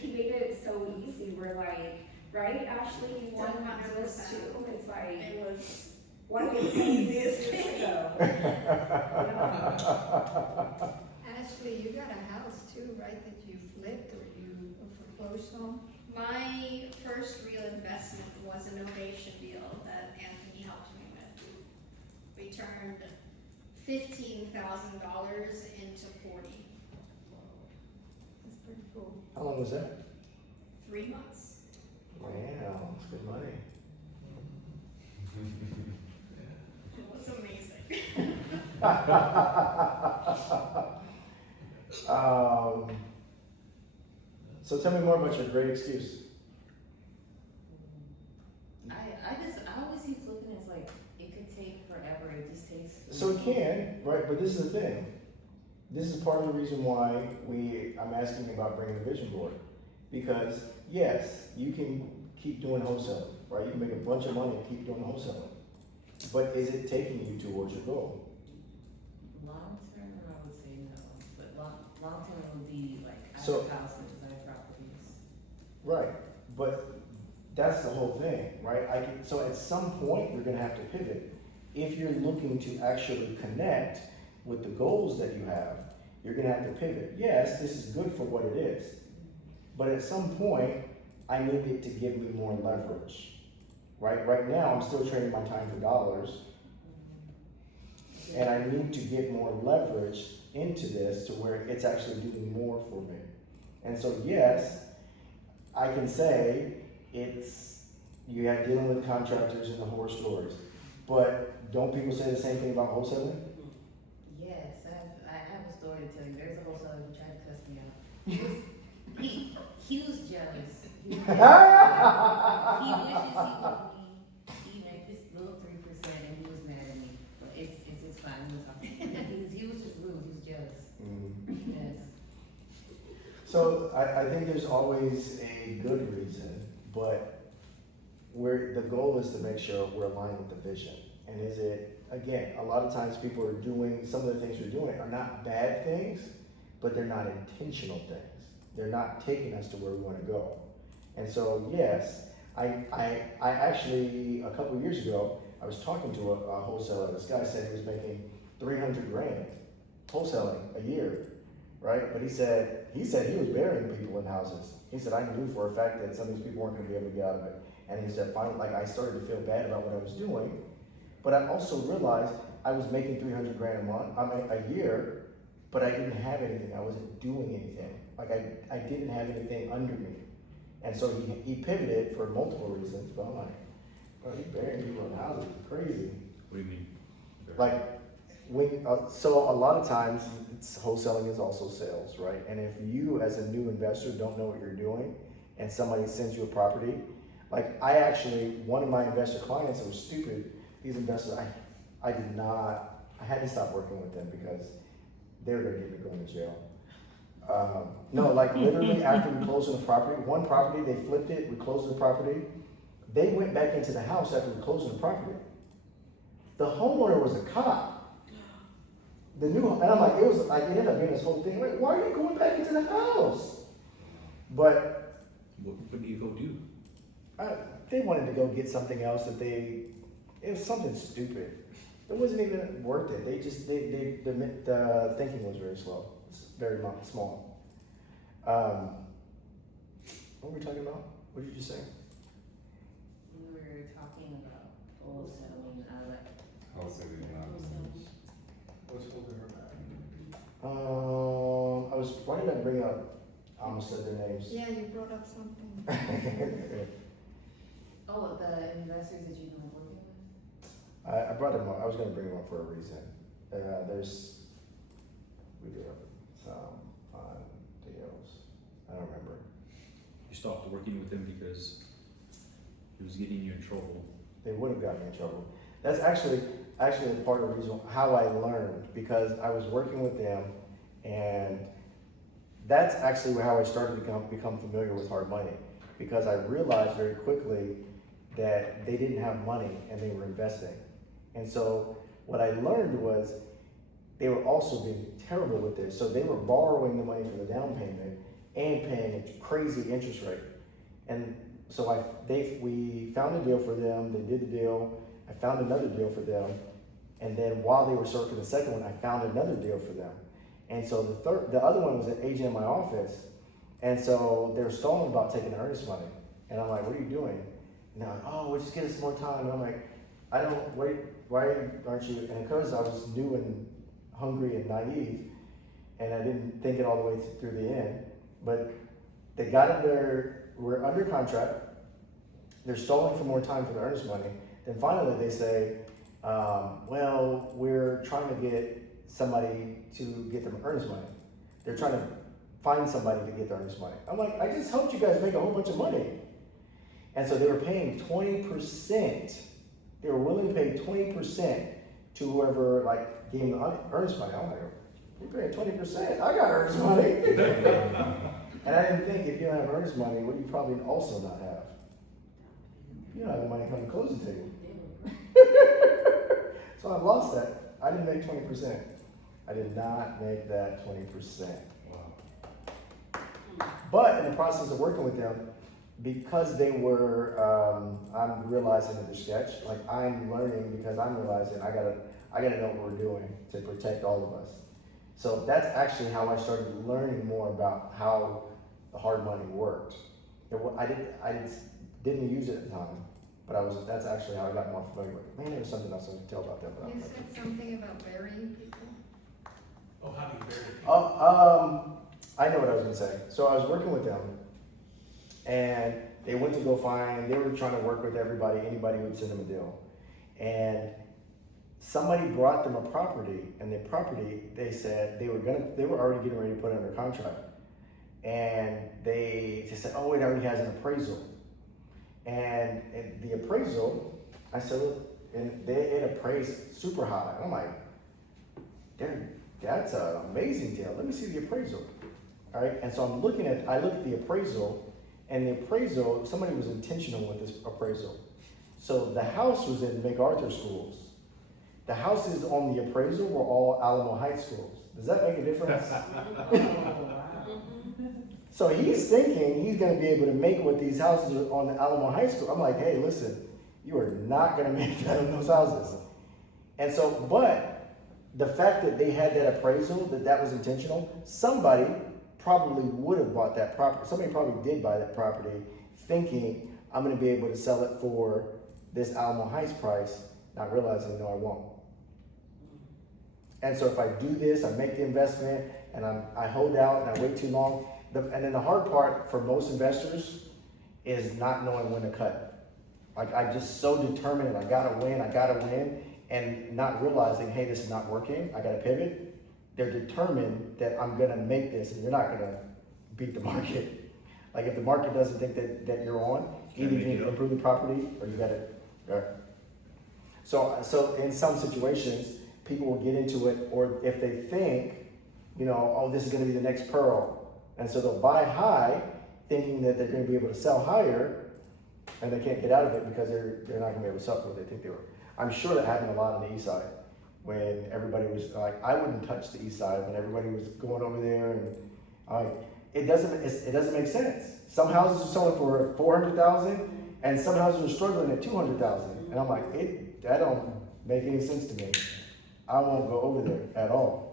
He made it so easy. We're like, right, Ashley, you want this 100%. too? It's like, It was one of the easiest years ago. Ashley, you got a house too, right, that you flipped or you foreclosed on? My first real investment was a novation deal that Anthony helped me with. We turned $15,000 into 40, That's pretty cool. How long was that? 3 months. Wow, that's good money. It was amazing. So tell me more about your great excuse. I always see flipping as like, it could take forever, it just takes. So it can, right? But this is the thing. This is part of the reason why I'm asking about bringing the vision board. Because yes, you can keep doing wholesaling, right? You can make a bunch of money and keep doing wholesaling. But is it taking you towards your goal? Long term, I would say no, but long term would be like, I So- have houses, I have properties. Right, but that's the whole thing, right? So at some point, you're gonna have to pivot. If you're looking to actually connect with the goals that you have, you're gonna have to pivot. Yes, this is good for what it is, but at some point, I need it to give me more leverage, right? Right now, I'm still trading my time for dollars, and I need to get more leverage into this to where it's actually doing more for me. And so yes, I can say you have dealing with contractors and the horror stories, but don't people say the same thing about wholesaling? Yes, I have a story to tell you. There's a wholesaler who tried to cuss me out. He was jealous. He wishes he would be even this little 3%, and he was mad at me. But it's fine. He was just rude. He was jealous. Mhm. Yes. So I think there's always a good reason, but the goal is to make sure we're aligned with the vision. And is it, again, a lot of times people are doing, some of the things we're doing are not bad things, but they're not intentional things. They're not taking us to where we want to go. And so, yes, I actually, a couple of years ago, I was talking to a wholesaler. This guy said he was making $300,000 wholesaling a year, right? But he said he was burying people in houses. He said, I knew for a fact that some of these people weren't going to be able to get out of it. And he said, finally, like, I started to feel bad about what I was doing, but I also realized I was making $300,000 a year, but I didn't have anything. I wasn't doing anything. Like, I didn't have anything under me. And so he pivoted for multiple reasons, but I'm like, bro, you burying people in houses is crazy. What do you mean? Like, so a lot of times, wholesaling is also sales, right? And if you, as a new investor, don't know what you're doing, and somebody sends you a property, like one of my investor clients that was stupid, these investors, I had to stop working with them because they were gonna get me going to jail. No, like literally after we closed on the property, one property, they flipped it, we closed the property, they went back into the house after we closed on the property. The homeowner was a cop. And I'm like, it ended up being this whole thing, like, why are you going back into the house? But What do you go do? they wanted to go get something else it was something stupid. It wasn't even worth it. The thinking was very slow. It's very small. What were we talking about? What did you say? We were talking about wholesaling wholesalers not much. What's holding her back? Why did I bring up, I almost said their names. Yeah, you brought up something. Oh, the investors that you've been working with? I brought them up, I was gonna bring them up for a reason. We do have some fun deals, I don't remember. You stopped working with him because he was getting you in trouble. They would have gotten me in trouble. That's actually part of the reason how I learned, because I was working with them, and that's actually how I started to become familiar with hard money, because I realized very quickly that they didn't have money and they were investing. And so what I learned was they were also being terrible with this. So they were borrowing the money for the down payment and paying a crazy interest rate. And so we found a deal for them, they did the deal, I found another deal for them, and then while they were searching the second one, I found another deal for them. And so the other one was an agent in my office, and so they were stalling about taking the earnest money. And I'm like, what are you doing? And they're like, oh, we'll just get us more time. And I'm like, why aren't you? And because I was new and hungry and naive, and I didn't think it all the way through the end, but they got in there, we're under contract, they're stalling for more time for the earnest money, then finally they say, well, we're trying to get somebody to get them earnest money. They're trying to find somebody to get the earnest money. I'm like, I just helped you guys make a whole bunch of money. And so they were paying 20%. They were willing to pay 20% to whoever gave them the earnest money. I'm like, you're paying 20%? I got earnest money. And I didn't think if you don't have earnest money, what you probably also not have. You don't have the money coming closing to you. So I've lost that. I didn't make 20%. I did not make that 20%. Wow. But in the process of working with them, because they were, I'm realizing that they're sketch. I'm learning because I'm realizing I gotta know what we're doing to protect all of us. So that's actually how I started learning more about how the hard money worked. I didn't use it at the time, but that's actually how I got more familiar with it. Man, there was something else I was tell about that. But You said something about burying people. Oh, how do you bury it? I know what I was gonna say. So I was working with them, and they went to go they were trying to work with anybody who would send them a deal. And somebody brought them a property, and the property, they said they were already getting ready to put it under contract. And they said, oh, it already has an appraisal. And the appraisal, I said, look, and it appraised super high. And I'm like, that's an amazing deal. Let me see the appraisal. All right, and so I look at the appraisal, and the appraisal, somebody was intentional with this appraisal. So the house was in MacArthur schools. The houses on the appraisal were all Alamo Heights schools. Does that make a difference? So he's thinking he's going to be able to make what these houses are on the Alamo High School. I'm like, hey, listen, you are not going to make that on those houses. And so, but the fact that they had that appraisal, that was intentional, somebody probably would have bought that property. Somebody probably did buy that property thinking, I'm going to be able to sell it for this Alamo Heights price, not realizing, no, I won't. And so if I do this, I make the investment, and I hold out, and I wait too long. And then the hard part for most investors is not knowing when to cut. I just so determined that I gotta win, and not realizing, hey, this is not working, I gotta pivot. They're determined that I'm gonna make this, and you're not gonna beat the market. If the market doesn't think that you're on, either you need to improve the property or you gotta. So in some situations, people will get into it, or if they think, oh, this is gonna be the next Pearl. And so they'll buy high, thinking that they're going to be able to sell higher, and they can't get out of it because they're not going to be able to sell for what they think they were. I'm sure that happened a lot on the east side, when everybody was like, I wouldn't touch the east side when everybody was going over there, and it doesn't make sense. Some houses are selling for $400,000, and some houses are struggling at $200,000, and I'm like, that don't make any sense to me. I won't go over there at all.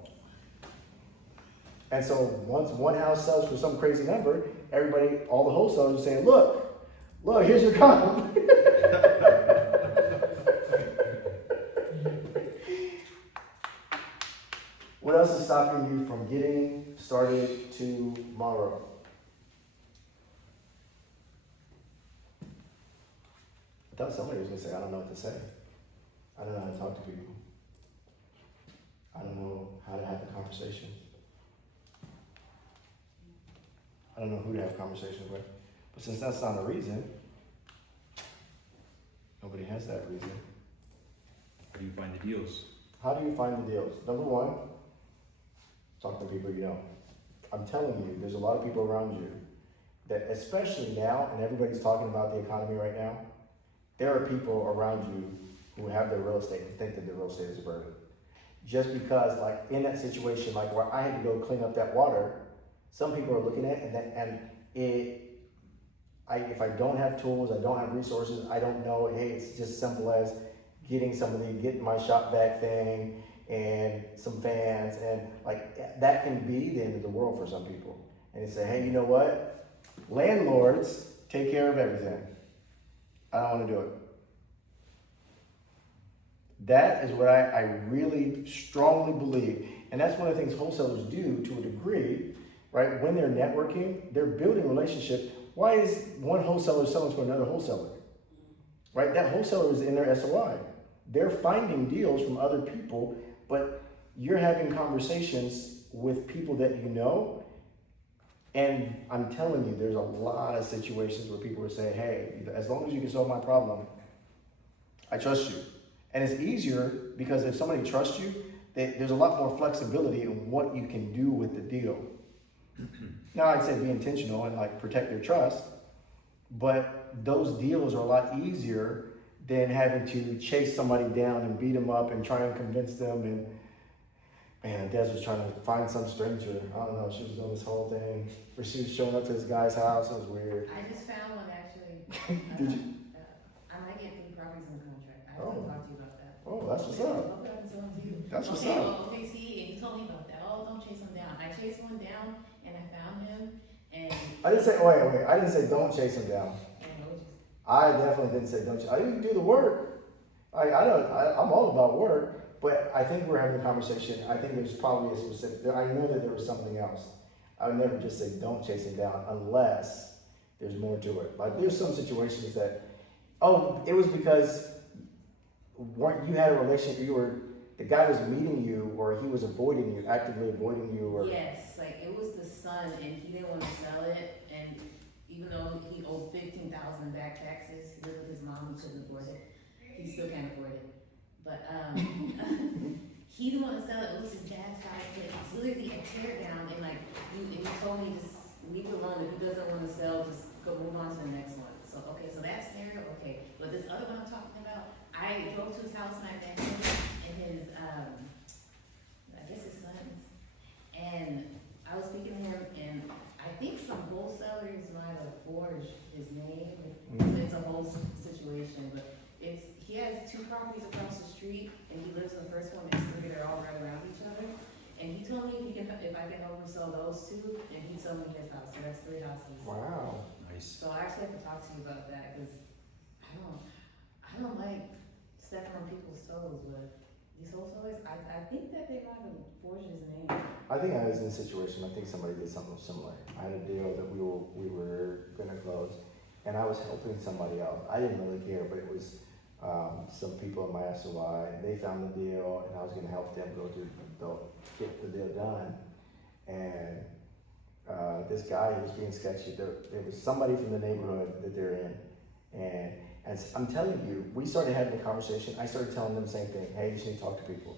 And so once one house sells for some crazy number, all the wholesalers are saying, look, here's your comp. else is stopping you from getting started tomorrow? I thought somebody was gonna say, I don't know what to say. I don't know how to talk to people. I don't know how to have the conversation. I don't know who to have conversations with. But since that's not a reason, nobody has that reason. How do you find the deals? How do you find the deals? Number one, talk to people you know. I'm telling you, there's a lot of people around you that, especially now, and everybody's talking about the economy right now, there are people around you who have their real estate and think that their real estate is a burden. Just because, like, in that situation, like where I had to go clean up that water, some people are looking at it if I don't have tools, I don't have resources, I don't know, hey, it's just simple as getting my shop vac thing and some fans, and like that can be the end of the world for some people. And they say, hey, you know what? Landlords take care of everything. I don't want to do it. That is what I really strongly believe. And that's one of the things wholesalers do to a degree, right? When they're networking, they're building relationship. Why is one wholesaler selling to another wholesaler? Right? That wholesaler is in their SOI. They're finding deals from other people, but you're having conversations with people that you know. And I'm telling you, there's a lot of situations where people are saying, hey, as long as you can solve my problem, I trust you. And it's easier because if somebody trusts you, there's a lot more flexibility in what you can do with the deal. Now, I'd say be intentional and like protect your trust, but those deals are a lot easier than having to chase somebody down and beat them up and try and convince them. And man, Des was trying to find some stranger. I don't know, she was doing this whole thing where she was showing up to this guy's house. It was weird. I just found one actually. Did you? I might get 3 properties in the contract. I Oh. have to talk to you about that. Oh, that's what's up. Okay, I can sell them to you. That's what's Okay, up. well, okay, see, and you told me about that. Oh, don't chase him down. I chased one down and I found him and. I didn't say, wait, I didn't say don't chase him down. And I definitely didn't say don't. I didn't do the work. I'm all about work, but I think we're having a conversation. I think there's probably a specific. I know that there was something else. I would never just say don't chase him down unless there's more to it. Like there's some situations that, it was because you had a relationship. The guy was meeting you, or he was avoiding you, actively avoiding you, or. yes, like it was the son and he didn't want to sell it, and even though he owed $15,000 back taxes, he lived with his mom, he couldn't afford it. He still can't afford it. But he didn't want to sell it. It was his dad's house. It's literally a tear down, and like you told me just leave it alone. If he doesn't want to sell, just go move on to the next one. So okay, so that's scenario. Okay, but this other one I'm talking about, I drove to his house and I met him and his I guess his sons, and I was speaking to him, and I think some wholesalers might have forged his name. It's a whole situation, but he has 2 properties across the street, and he lives in the first one next to me. They're all right around each other. And he told me if I can oversell those 2, and he sold me his house. So that's 3 houses. Wow. Nice. So I actually have to talk to you about that because I don't like stepping on people's toes, but these wholesalers, I think that they might have forged his name. I think I was in a situation. I think somebody did something similar. I had a deal that we were gonna close, and I was helping somebody else. I didn't really care, but it was some people in my SOI, and they found the deal, and I was gonna help them get the deal done. And this guy, he was being sketchy. There was somebody from the neighborhood that they're in, and I'm telling you, we started having a conversation. I started telling them the same thing. Hey, you just need to talk to people.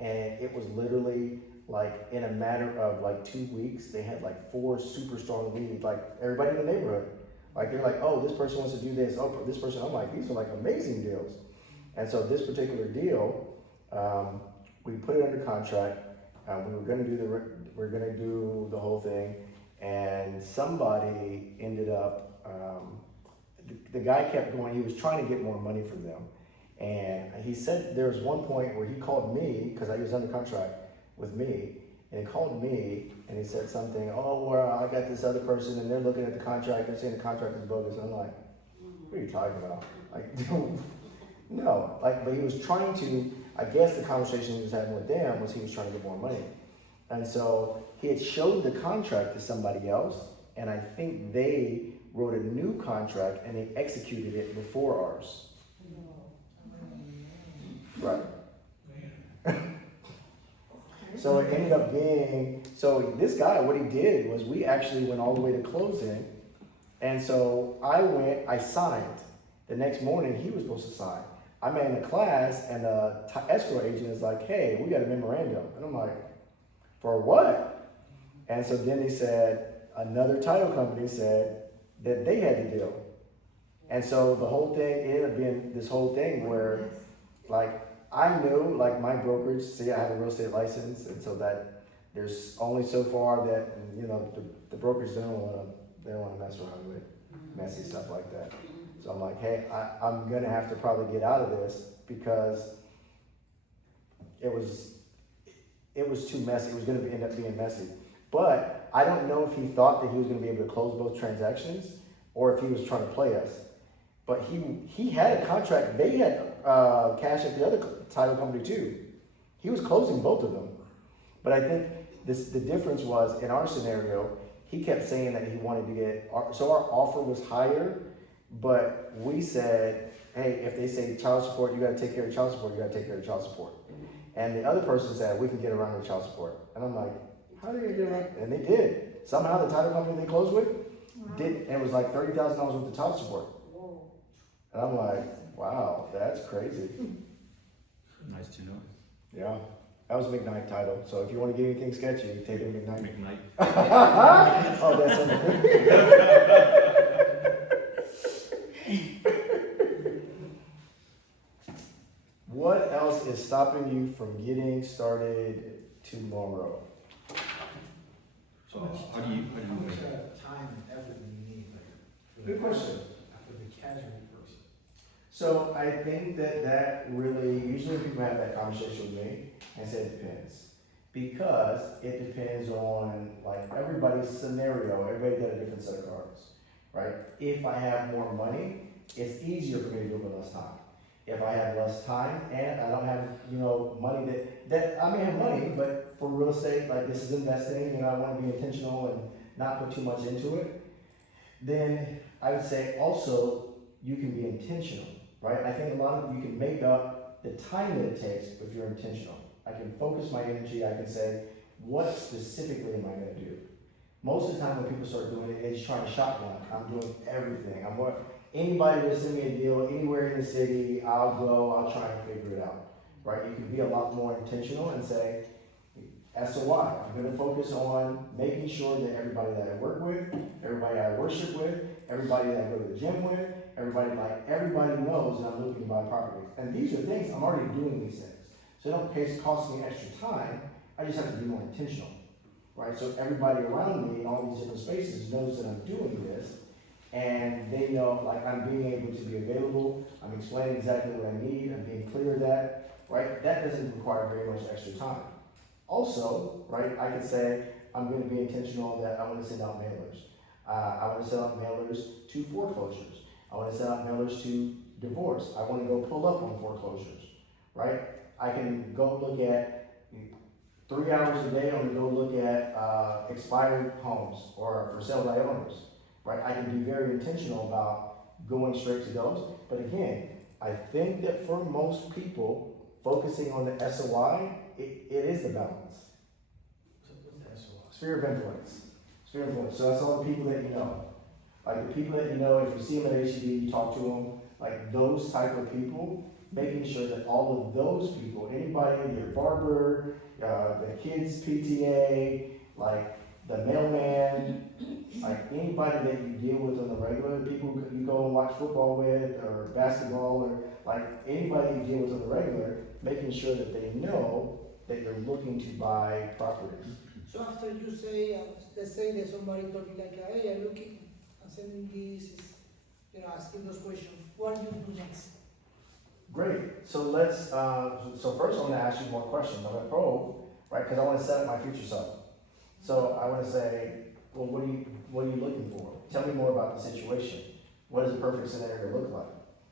And it was literally like in a matter of like 2 weeks, they had like 4 super strong leads, like everybody in the neighborhood. Like they're like, oh, this person wants to do this. Oh, this person. I'm like, these are like amazing deals. And so this particular deal, we put it under contract. We were going to do the whole thing, and somebody ended up. The guy kept going. He was trying to get more money from them, and he said there was one point where he called me because I was under contract with me, and he called me and he said something. Oh, well, I got this other person, and they're looking at the contract and saying the contract is bogus. And I'm like, what are you talking about? Like, no. Like, but he was trying to. I guess the conversation he was having with them was he was trying to get more money. And so he had showed the contract to somebody else, and I think they wrote a new contract and they executed it before ours. Right. So it ended up being, so this guy, what he did was we actually went all the way to closing. And so I signed. The next morning he was supposed to sign. I'm in a class and the escrow agent is like, hey, we got a memorandum. And I'm like, for what? And so then they said, another title company said that they had the deal. And so the whole thing ended up being this whole thing where, like, I knew, like, my brokerage, see, I have a real estate license, and so that there's only so far that, you know, the brokerage they don't want to mess around with messy stuff like that. So I'm like, hey, I'm gonna have to probably get out of this because it was too messy. It was gonna end up being messy. But I don't know if he thought that he was gonna be able to close both transactions or if he was trying to play us. But he had a contract. They had cash at the other title company too. He was closing both of them. But I think the difference was in our scenario, he kept saying that he wanted to get, so our offer was higher, but we said, hey, if they say child support, you gotta take care of child support, you gotta take care of child support. And the other person said, we can get around the child support. And I'm like, how are they gonna get around? And they did. Somehow the title company they closed with did, and it was like $30,000 worth of child support. And I'm like, wow, that's crazy. Nice to know. Yeah, that was a McKnight title. So if you want to get anything sketchy, take it to McKnight. McKnight. Oh, that's What else is stopping you from getting started tomorrow? So how do you How much time and effort do you need, like, for Good question. for the casual person? So I think that really, usually people have that conversation with me and say it depends. Because it depends on, like, everybody's scenario. Everybody got a different set of cards, right? If I have more money, it's easier for me to do it with less time. If I have less time and I don't have, you know, money that I may have money, but for real estate, like this is investing and I want to be intentional and not put too much into it, then I would say also you can be intentional, right? I think a lot of you can make up the time that it takes if you're intentional. I can focus my energy, I can say, what specifically am I going to do? Most of the time when people start doing it, they're just trying to shotgun. I'm doing everything. Anybody will send me a deal anywhere in the city, I'll go, I'll try and figure it out, right? You can be a lot more intentional and say, SOI, I'm going to focus on making sure that everybody that I work with, everybody I worship with, everybody that I go to the gym with, everybody knows that I'm looking to buy properties. And these are things, I'm already doing these things. So they don't cost me extra time, I just have to be more intentional, right? So everybody around me in all these different spaces knows that I'm doing this, and they know, like, I'm being able to be available, I'm explaining exactly what I need, I'm being clear of that, right? That doesn't require very much extra time. Also, right, I could say, I'm going to be intentional that I want to send out mailers. I want to send out mailers to foreclosures. I want to send out mailers to divorce. I want to go pull up on foreclosures, right? I can go look at 3 hours a day, I'm going to go look at expired homes or for sale by owners, right? I can be very intentional about going straight to those. But again, I think that for most people, focusing on the SOI, it is the balance. Sphere of influence. Sphere of influence. So that's all the people that you know. Like the people that you know, if you see them at HCD, you talk to them, like those type of people, making sure that all of those people, anybody, your barber, the kids PTA, like the mailman, like anybody that you deal with on the regular, people you go and watch football with or basketball or like anybody you deal with on the regular, making sure that they know that you're looking to buy properties. So after you say, let's say that somebody told me like, hey, I'm looking, I'm sending this, asking those questions, what do you do next? Great. So let's, so first I'm gonna ask you more questions. I'm gonna probe, right? Because I want to set up my future self. So I want to say, well, what are you looking for? Tell me more about the situation. What does a perfect scenario look like?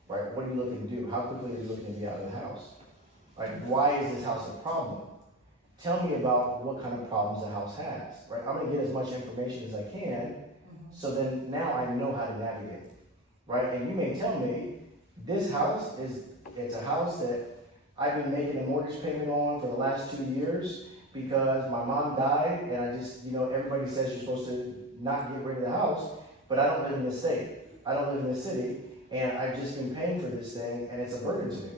Right? What are you looking to do? How quickly are you looking to get out of the house? Like, why is this house a problem? tell me about what kind of problems the house has, right? I'm gonna get as much information as I can, so then now I know how to navigate, right? And you may tell me, this house it's a house that I've been making a mortgage payment on for the last 2 years because my mom died, and I just, everybody says you're supposed to not get rid of the house, but I don't live in the state, I don't live in the city, and I've just been paying for this thing, and it's a burden to me,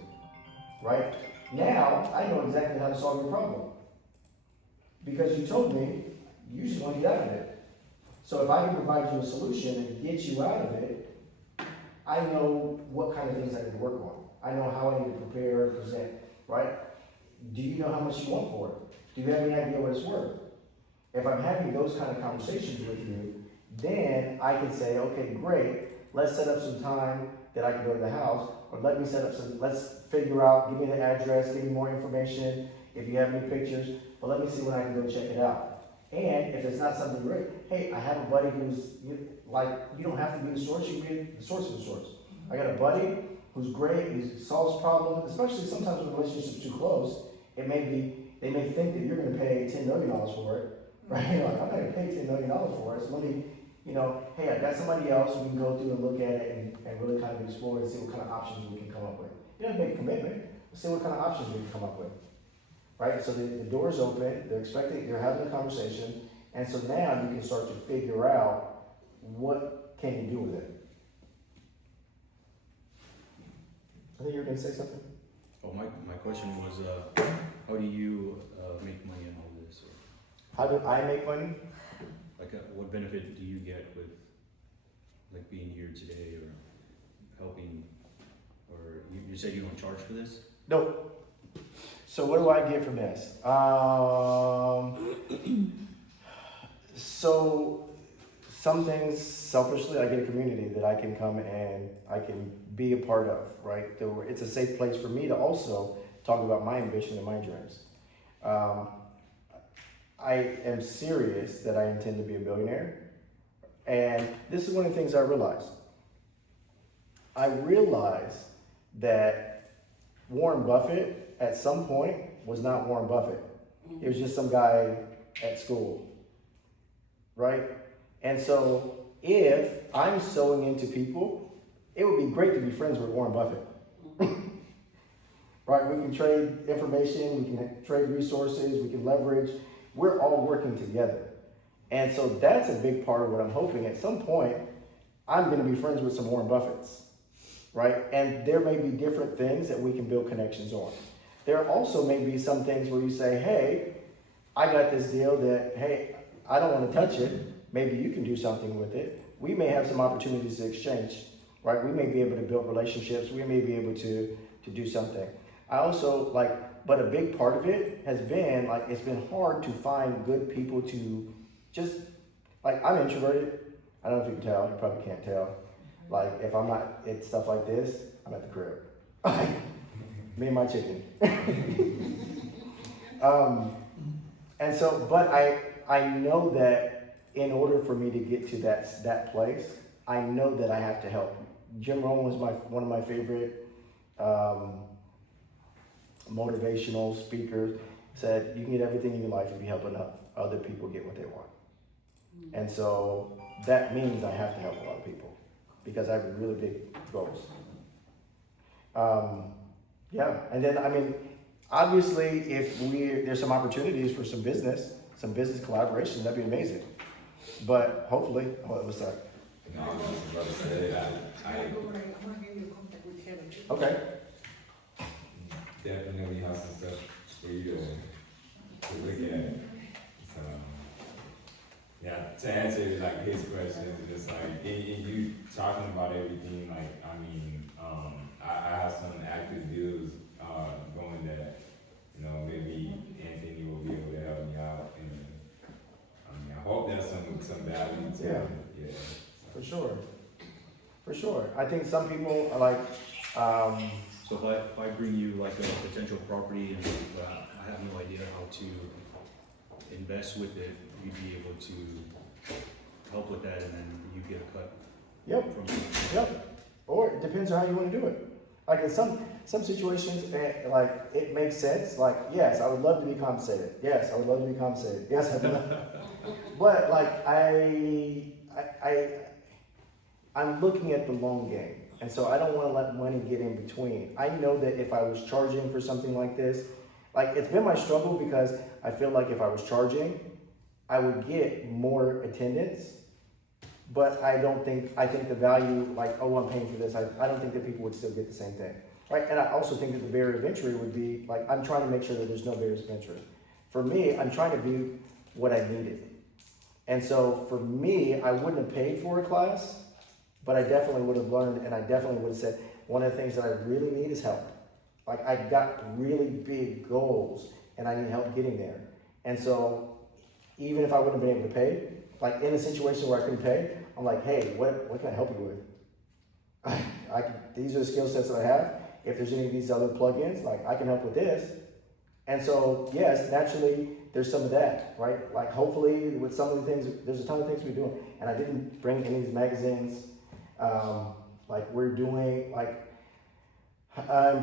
right? Now, I know exactly how to solve your problem. Because you told me, you just want to get out of it. So if I can provide you a solution and get you out of it, I know what kind of things I need to work on. I know how I need to prepare and present, right? Do you know how much you want for it? Do you have any idea what it's worth? If I'm having those kind of conversations with you, then I can say, okay, great, let's set up some time that I can go to the house, or let's figure out, give me the address, give me more information, if you have any pictures, but let me see when I can go check it out. And if it's not something great, hey, I have a buddy who's, you don't have to be the source, you can be the source of the source. I got a buddy who's great, he solves problems, especially sometimes when relationships are too close, they may think that you're gonna pay $10 million for it, right? You're like, I'm not gonna pay $10 million for it, so let me, hey, I got somebody else who can go through and look at it and really kind of explore and see what kind of options we can come up with. You don't make a commitment, but see what kind of options we can come up with. Right, so the door's open, they're having a conversation, and so now you can start to figure out what can you do with it. I think you were gonna say something? Oh, my question was, how do you make money in all this? Or, How do I make money? like, what benefit do you get with, like, being here today or helping? Or you said you don't charge for this? No. So what do I get from this? So some things, selfishly, I get a community that I can come and I can be a part of, right? It's a safe place for me to also talk about my ambition and my dreams. I am serious that I intend to be a billionaire. And this is one of the things I realized. I realized that Warren Buffett, at some point, was not Warren Buffett. It was just some guy at school, right? And so if I'm sewing into people, it would be great to be friends with Warren Buffett. Right, we can trade information, we can trade resources, we can leverage. We're all working together. And so that's a big part of what I'm hoping. At some point, I'm gonna be friends with some Warren Buffetts, right? And there may be different things that we can build connections on. There also may be some things where you say, hey, I got this deal that, hey, I don't want to touch it. Maybe you can do something with it. We may have some opportunities to exchange, right? We may be able to build relationships. We may be able to do something. I also but a big part of it has been, it's been hard to find good people to just, I'm introverted. I don't know if you can tell. You probably can't tell. If I'm not at stuff like this, I'm at the crib. Me and my chicken. And so, but I know that in order for me to get to that place, I know that I have to help. Jim Rohn was one of my favorite motivational speakers. Said you can get everything in your life if you help enough other people get what they want. And so that means I have to help a lot of people because I have really big goals. Yeah, and then obviously, if there's some opportunities for some business collaboration, that'd be amazing. But hopefully, what's that? No, I was about to say that I'm gonna give you contact with Kevin. Okay. definitely have some stuff for you to look at. So, yeah, to answer his questions, it's just in you talking about everything, I have some active deals going that, maybe Anthony will be able to help me out, and I hope there's some value to it. Yeah. For sure. I think some people are So if I bring you a potential property and I have no idea how to invest with it, you'd be able to help with that and then you get a cut. Yep. From it. Yep. Or it depends on how you want to do it. Like in some situations, like it makes sense. Like yes, I would love to be compensated. Yes, I would love to be compensated. Yes, I would. But like I'm looking at the long game, and so I don't want to let money get in between. I know that if I was charging for something like this, like it's been my struggle because I feel like if I was charging, I would get more attendance. But I think the value, like, oh, I'm paying for this, I don't think that people would still get the same thing, right? And I also think that the barrier of entry would be, like, I'm trying to make sure that there's no barriers of entry. For me, I'm trying to do what I needed. And so for me, I wouldn't have paid for a class, but I definitely would have learned, and I definitely would have said, one of the things that I really need is help. Like, I've got really big goals, and I need help getting there. And so even if I wouldn't have been able to pay, like in a situation where I couldn't pay, I'm like, hey, what can I help you with? These are the skill sets that I have. If there's any of these other plugins, like I can help with this. And so, yes, naturally, there's some of that, right? Like hopefully with some of the things, there's a ton of things we're doing. And I didn't bring any of these magazines. Like we're doing, like, I'm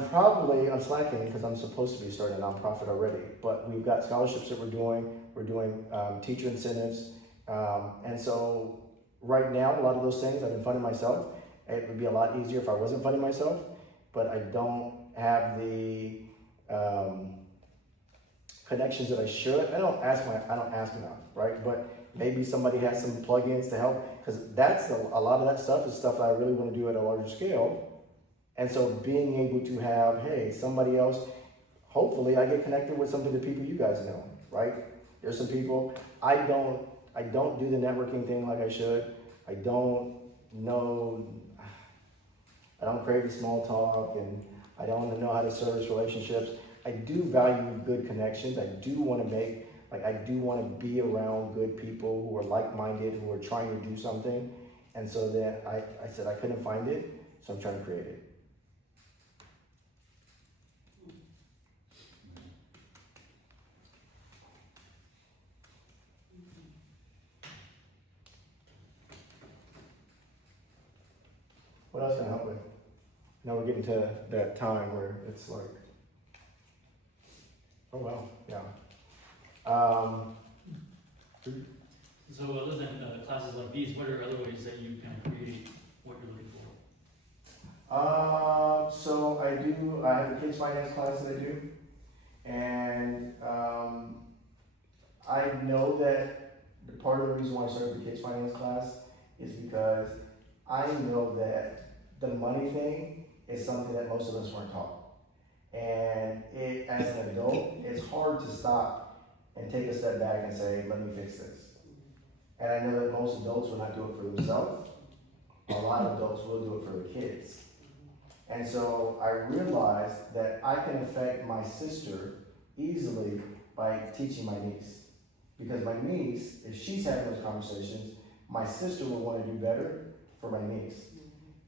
slacking because I'm supposed to be starting a nonprofit already, but we've got scholarships that we're doing teacher incentives, and so right now, a lot of those things I've been funding myself. It would be a lot easier if I wasn't funding myself, but I don't have the connections that I should. I don't ask enough, right? But maybe somebody has some plugins to help, because a lot of that stuff is stuff that I really want to do at a larger scale. And so being able to have, hey, somebody else, hopefully I get connected with some of the people you guys know, right? There's some people, I don't do the networking thing like I should. I don't crave the small talk, and I don't know how to service relationships. I do value good connections. I do want to be around good people who are like-minded, who are trying to do something. And so then I said I couldn't find it, so I'm trying to create it. What else can I help with? Now we're getting to that time where it's like, oh wow, yeah. So other than classes like these, what are other ways that you can create what you're looking for? So I have a kids finance class that I do, and I know that the part of the reason why I started the kids finance class is because I know that the money thing is something that most of us weren't taught. And as an adult, it's hard to stop and take a step back and say, let me fix this. And I know that most adults will not do it for themselves. A lot of adults will do it for their kids. And so I realized that I can affect my sister easily by teaching my niece. Because my niece, if she's having those conversations, my sister will want to do better for my niece.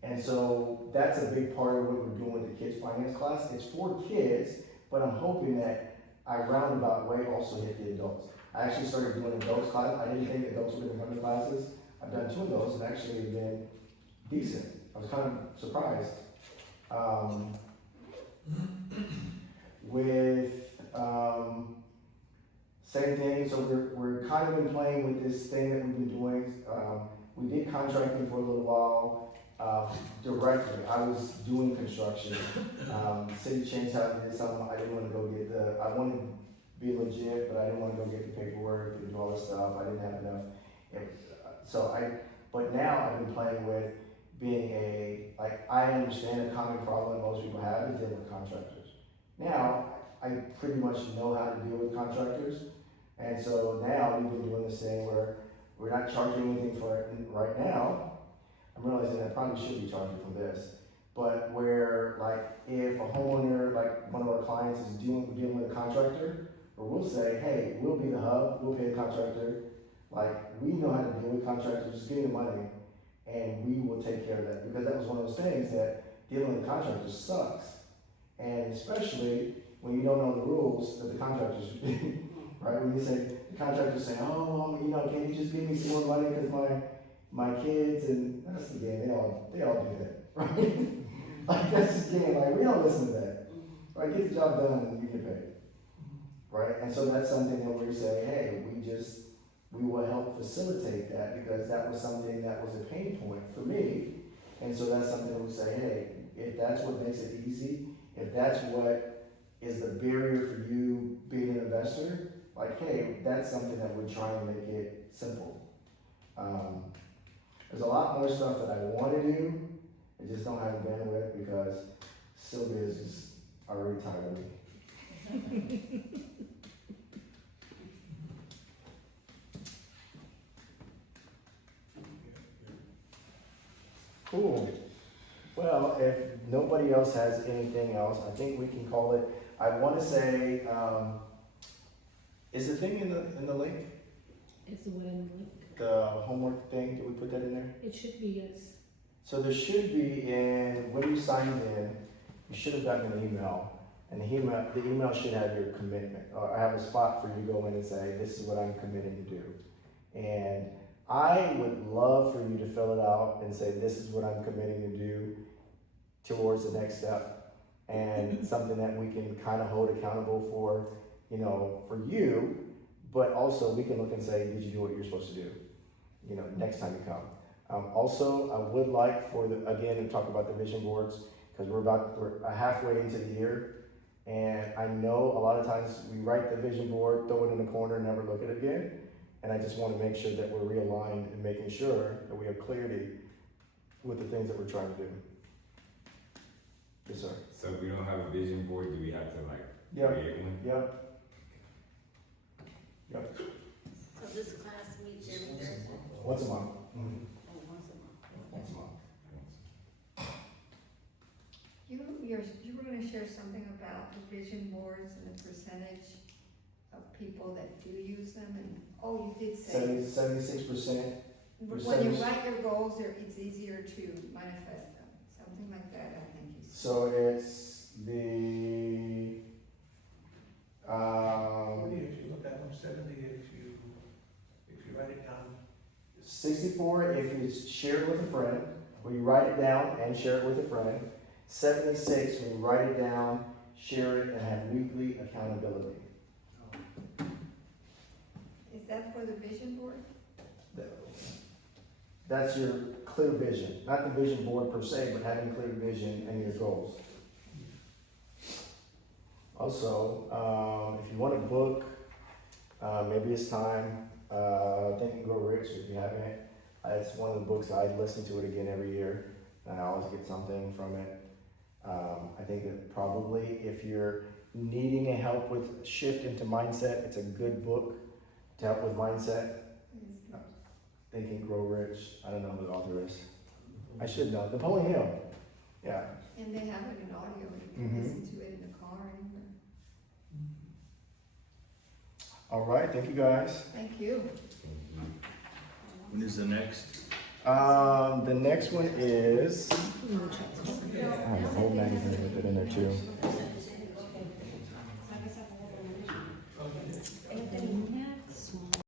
And so that's a big part of what we're doing with the kids finance class. It's for kids, but I'm hoping that I roundabout way also hit the adults. I actually started doing adults class. I didn't think adults were going to come to classes. I've done 2 of those and actually have been decent. I was kind of surprised. Same thing, so we're kind of been playing with this thing that we've been doing. We did contracting for a little while. Directly, I was doing construction. City changed how to do something. I didn't want to go get I wanted to be legit, but I didn't want to go get the paperwork and do all this stuff. I didn't have enough. But now I've been playing with being I understand a common problem that most people have is dealing with contractors. Now, I pretty much know how to deal with contractors. And so now we've been doing this thing where we're not charging anything for it right now. I'm realizing I probably should be charging for this, but where if a homeowner, one of our clients is dealing with a contractor, or we'll say, hey, we'll be the hub, we'll pay the contractor, we know how to deal with contractors, just give me the money, and we will take care of that, because that was one of those things that dealing with contractors sucks, and especially when you don't know the rules that the contractors right, when you say, the contractor's saying, oh, can you just give me some more money because my kids, and that's the game, they all do that, right? Like, that's the game, like, we don't listen to that. Like, get the job done and you get paid. Right? And so that's something that we say, hey, we will help facilitate that because that was something that was a pain point for me. And so that's something that we say, hey, if that's what makes it easy, if that's what is the barrier for you being an investor, like, hey, that's something that we try and make it simple. There's a lot more stuff that I want to do, I just don't have the bandwidth because Sylvia is just already tired of me. Cool. Well, if nobody else has anything else, I think we can call it. I want to say, is the thing in the link? Is the what in the link? The homework thing? Did we put that in there? It should be, yes. So there should be when you signed in, you should have gotten an email. And the email should have your commitment. Or I have a spot for you to go in and say, this is what I'm committing to do. And I would love for you to fill it out and say, this is what I'm committing to do towards the next step. And something that we can kind of hold accountable for, for you, but also we can look and say, did you do what you're supposed to do? Next time you come. Also, I would like again, to talk about the vision boards, because we're halfway into the year. And I know a lot of times we write the vision board, throw it in the corner, never look at it again. And I just want to make sure that we're realigned and making sure that we have clarity with the things that we're trying to do. Yes, sir. So if we don't have a vision board, do we have to Yep. create one? Yep. So this class meets every Thursday? Once a month. Mm-hmm. Oh, once a month. Once a month. You were gonna share something about the vision boards and the percentage of people that do use them, and, you did say. 76%. When you write your goals, it's easier to manifest them, something like that, I think you said. So it's the 40 if you look at them, 70 if you write it down. 64 if you share it with a friend, or you write it down and share it with a friend. 76 when you write it down, share it, and have weekly accountability. Is that for the vision board? That's your clear vision, not the vision board per se, but having clear vision and your goals. Also, if you want a book, maybe it's time. Think and Grow Rich, if you haven't. It's one of the books I listen to it again every year, and I always get something from it. I think that probably if you're needing a help with shift into mindset, it's a good book to help with mindset. Think and Grow Rich. I don't know who the author is. I should know. Napoleon Hill. Yeah. And they have it in audio, you can listen to it in the car, anywhere. All right. Thank you guys. Thank you. When is the next? The next one is. I have a whole magazine with it in there too.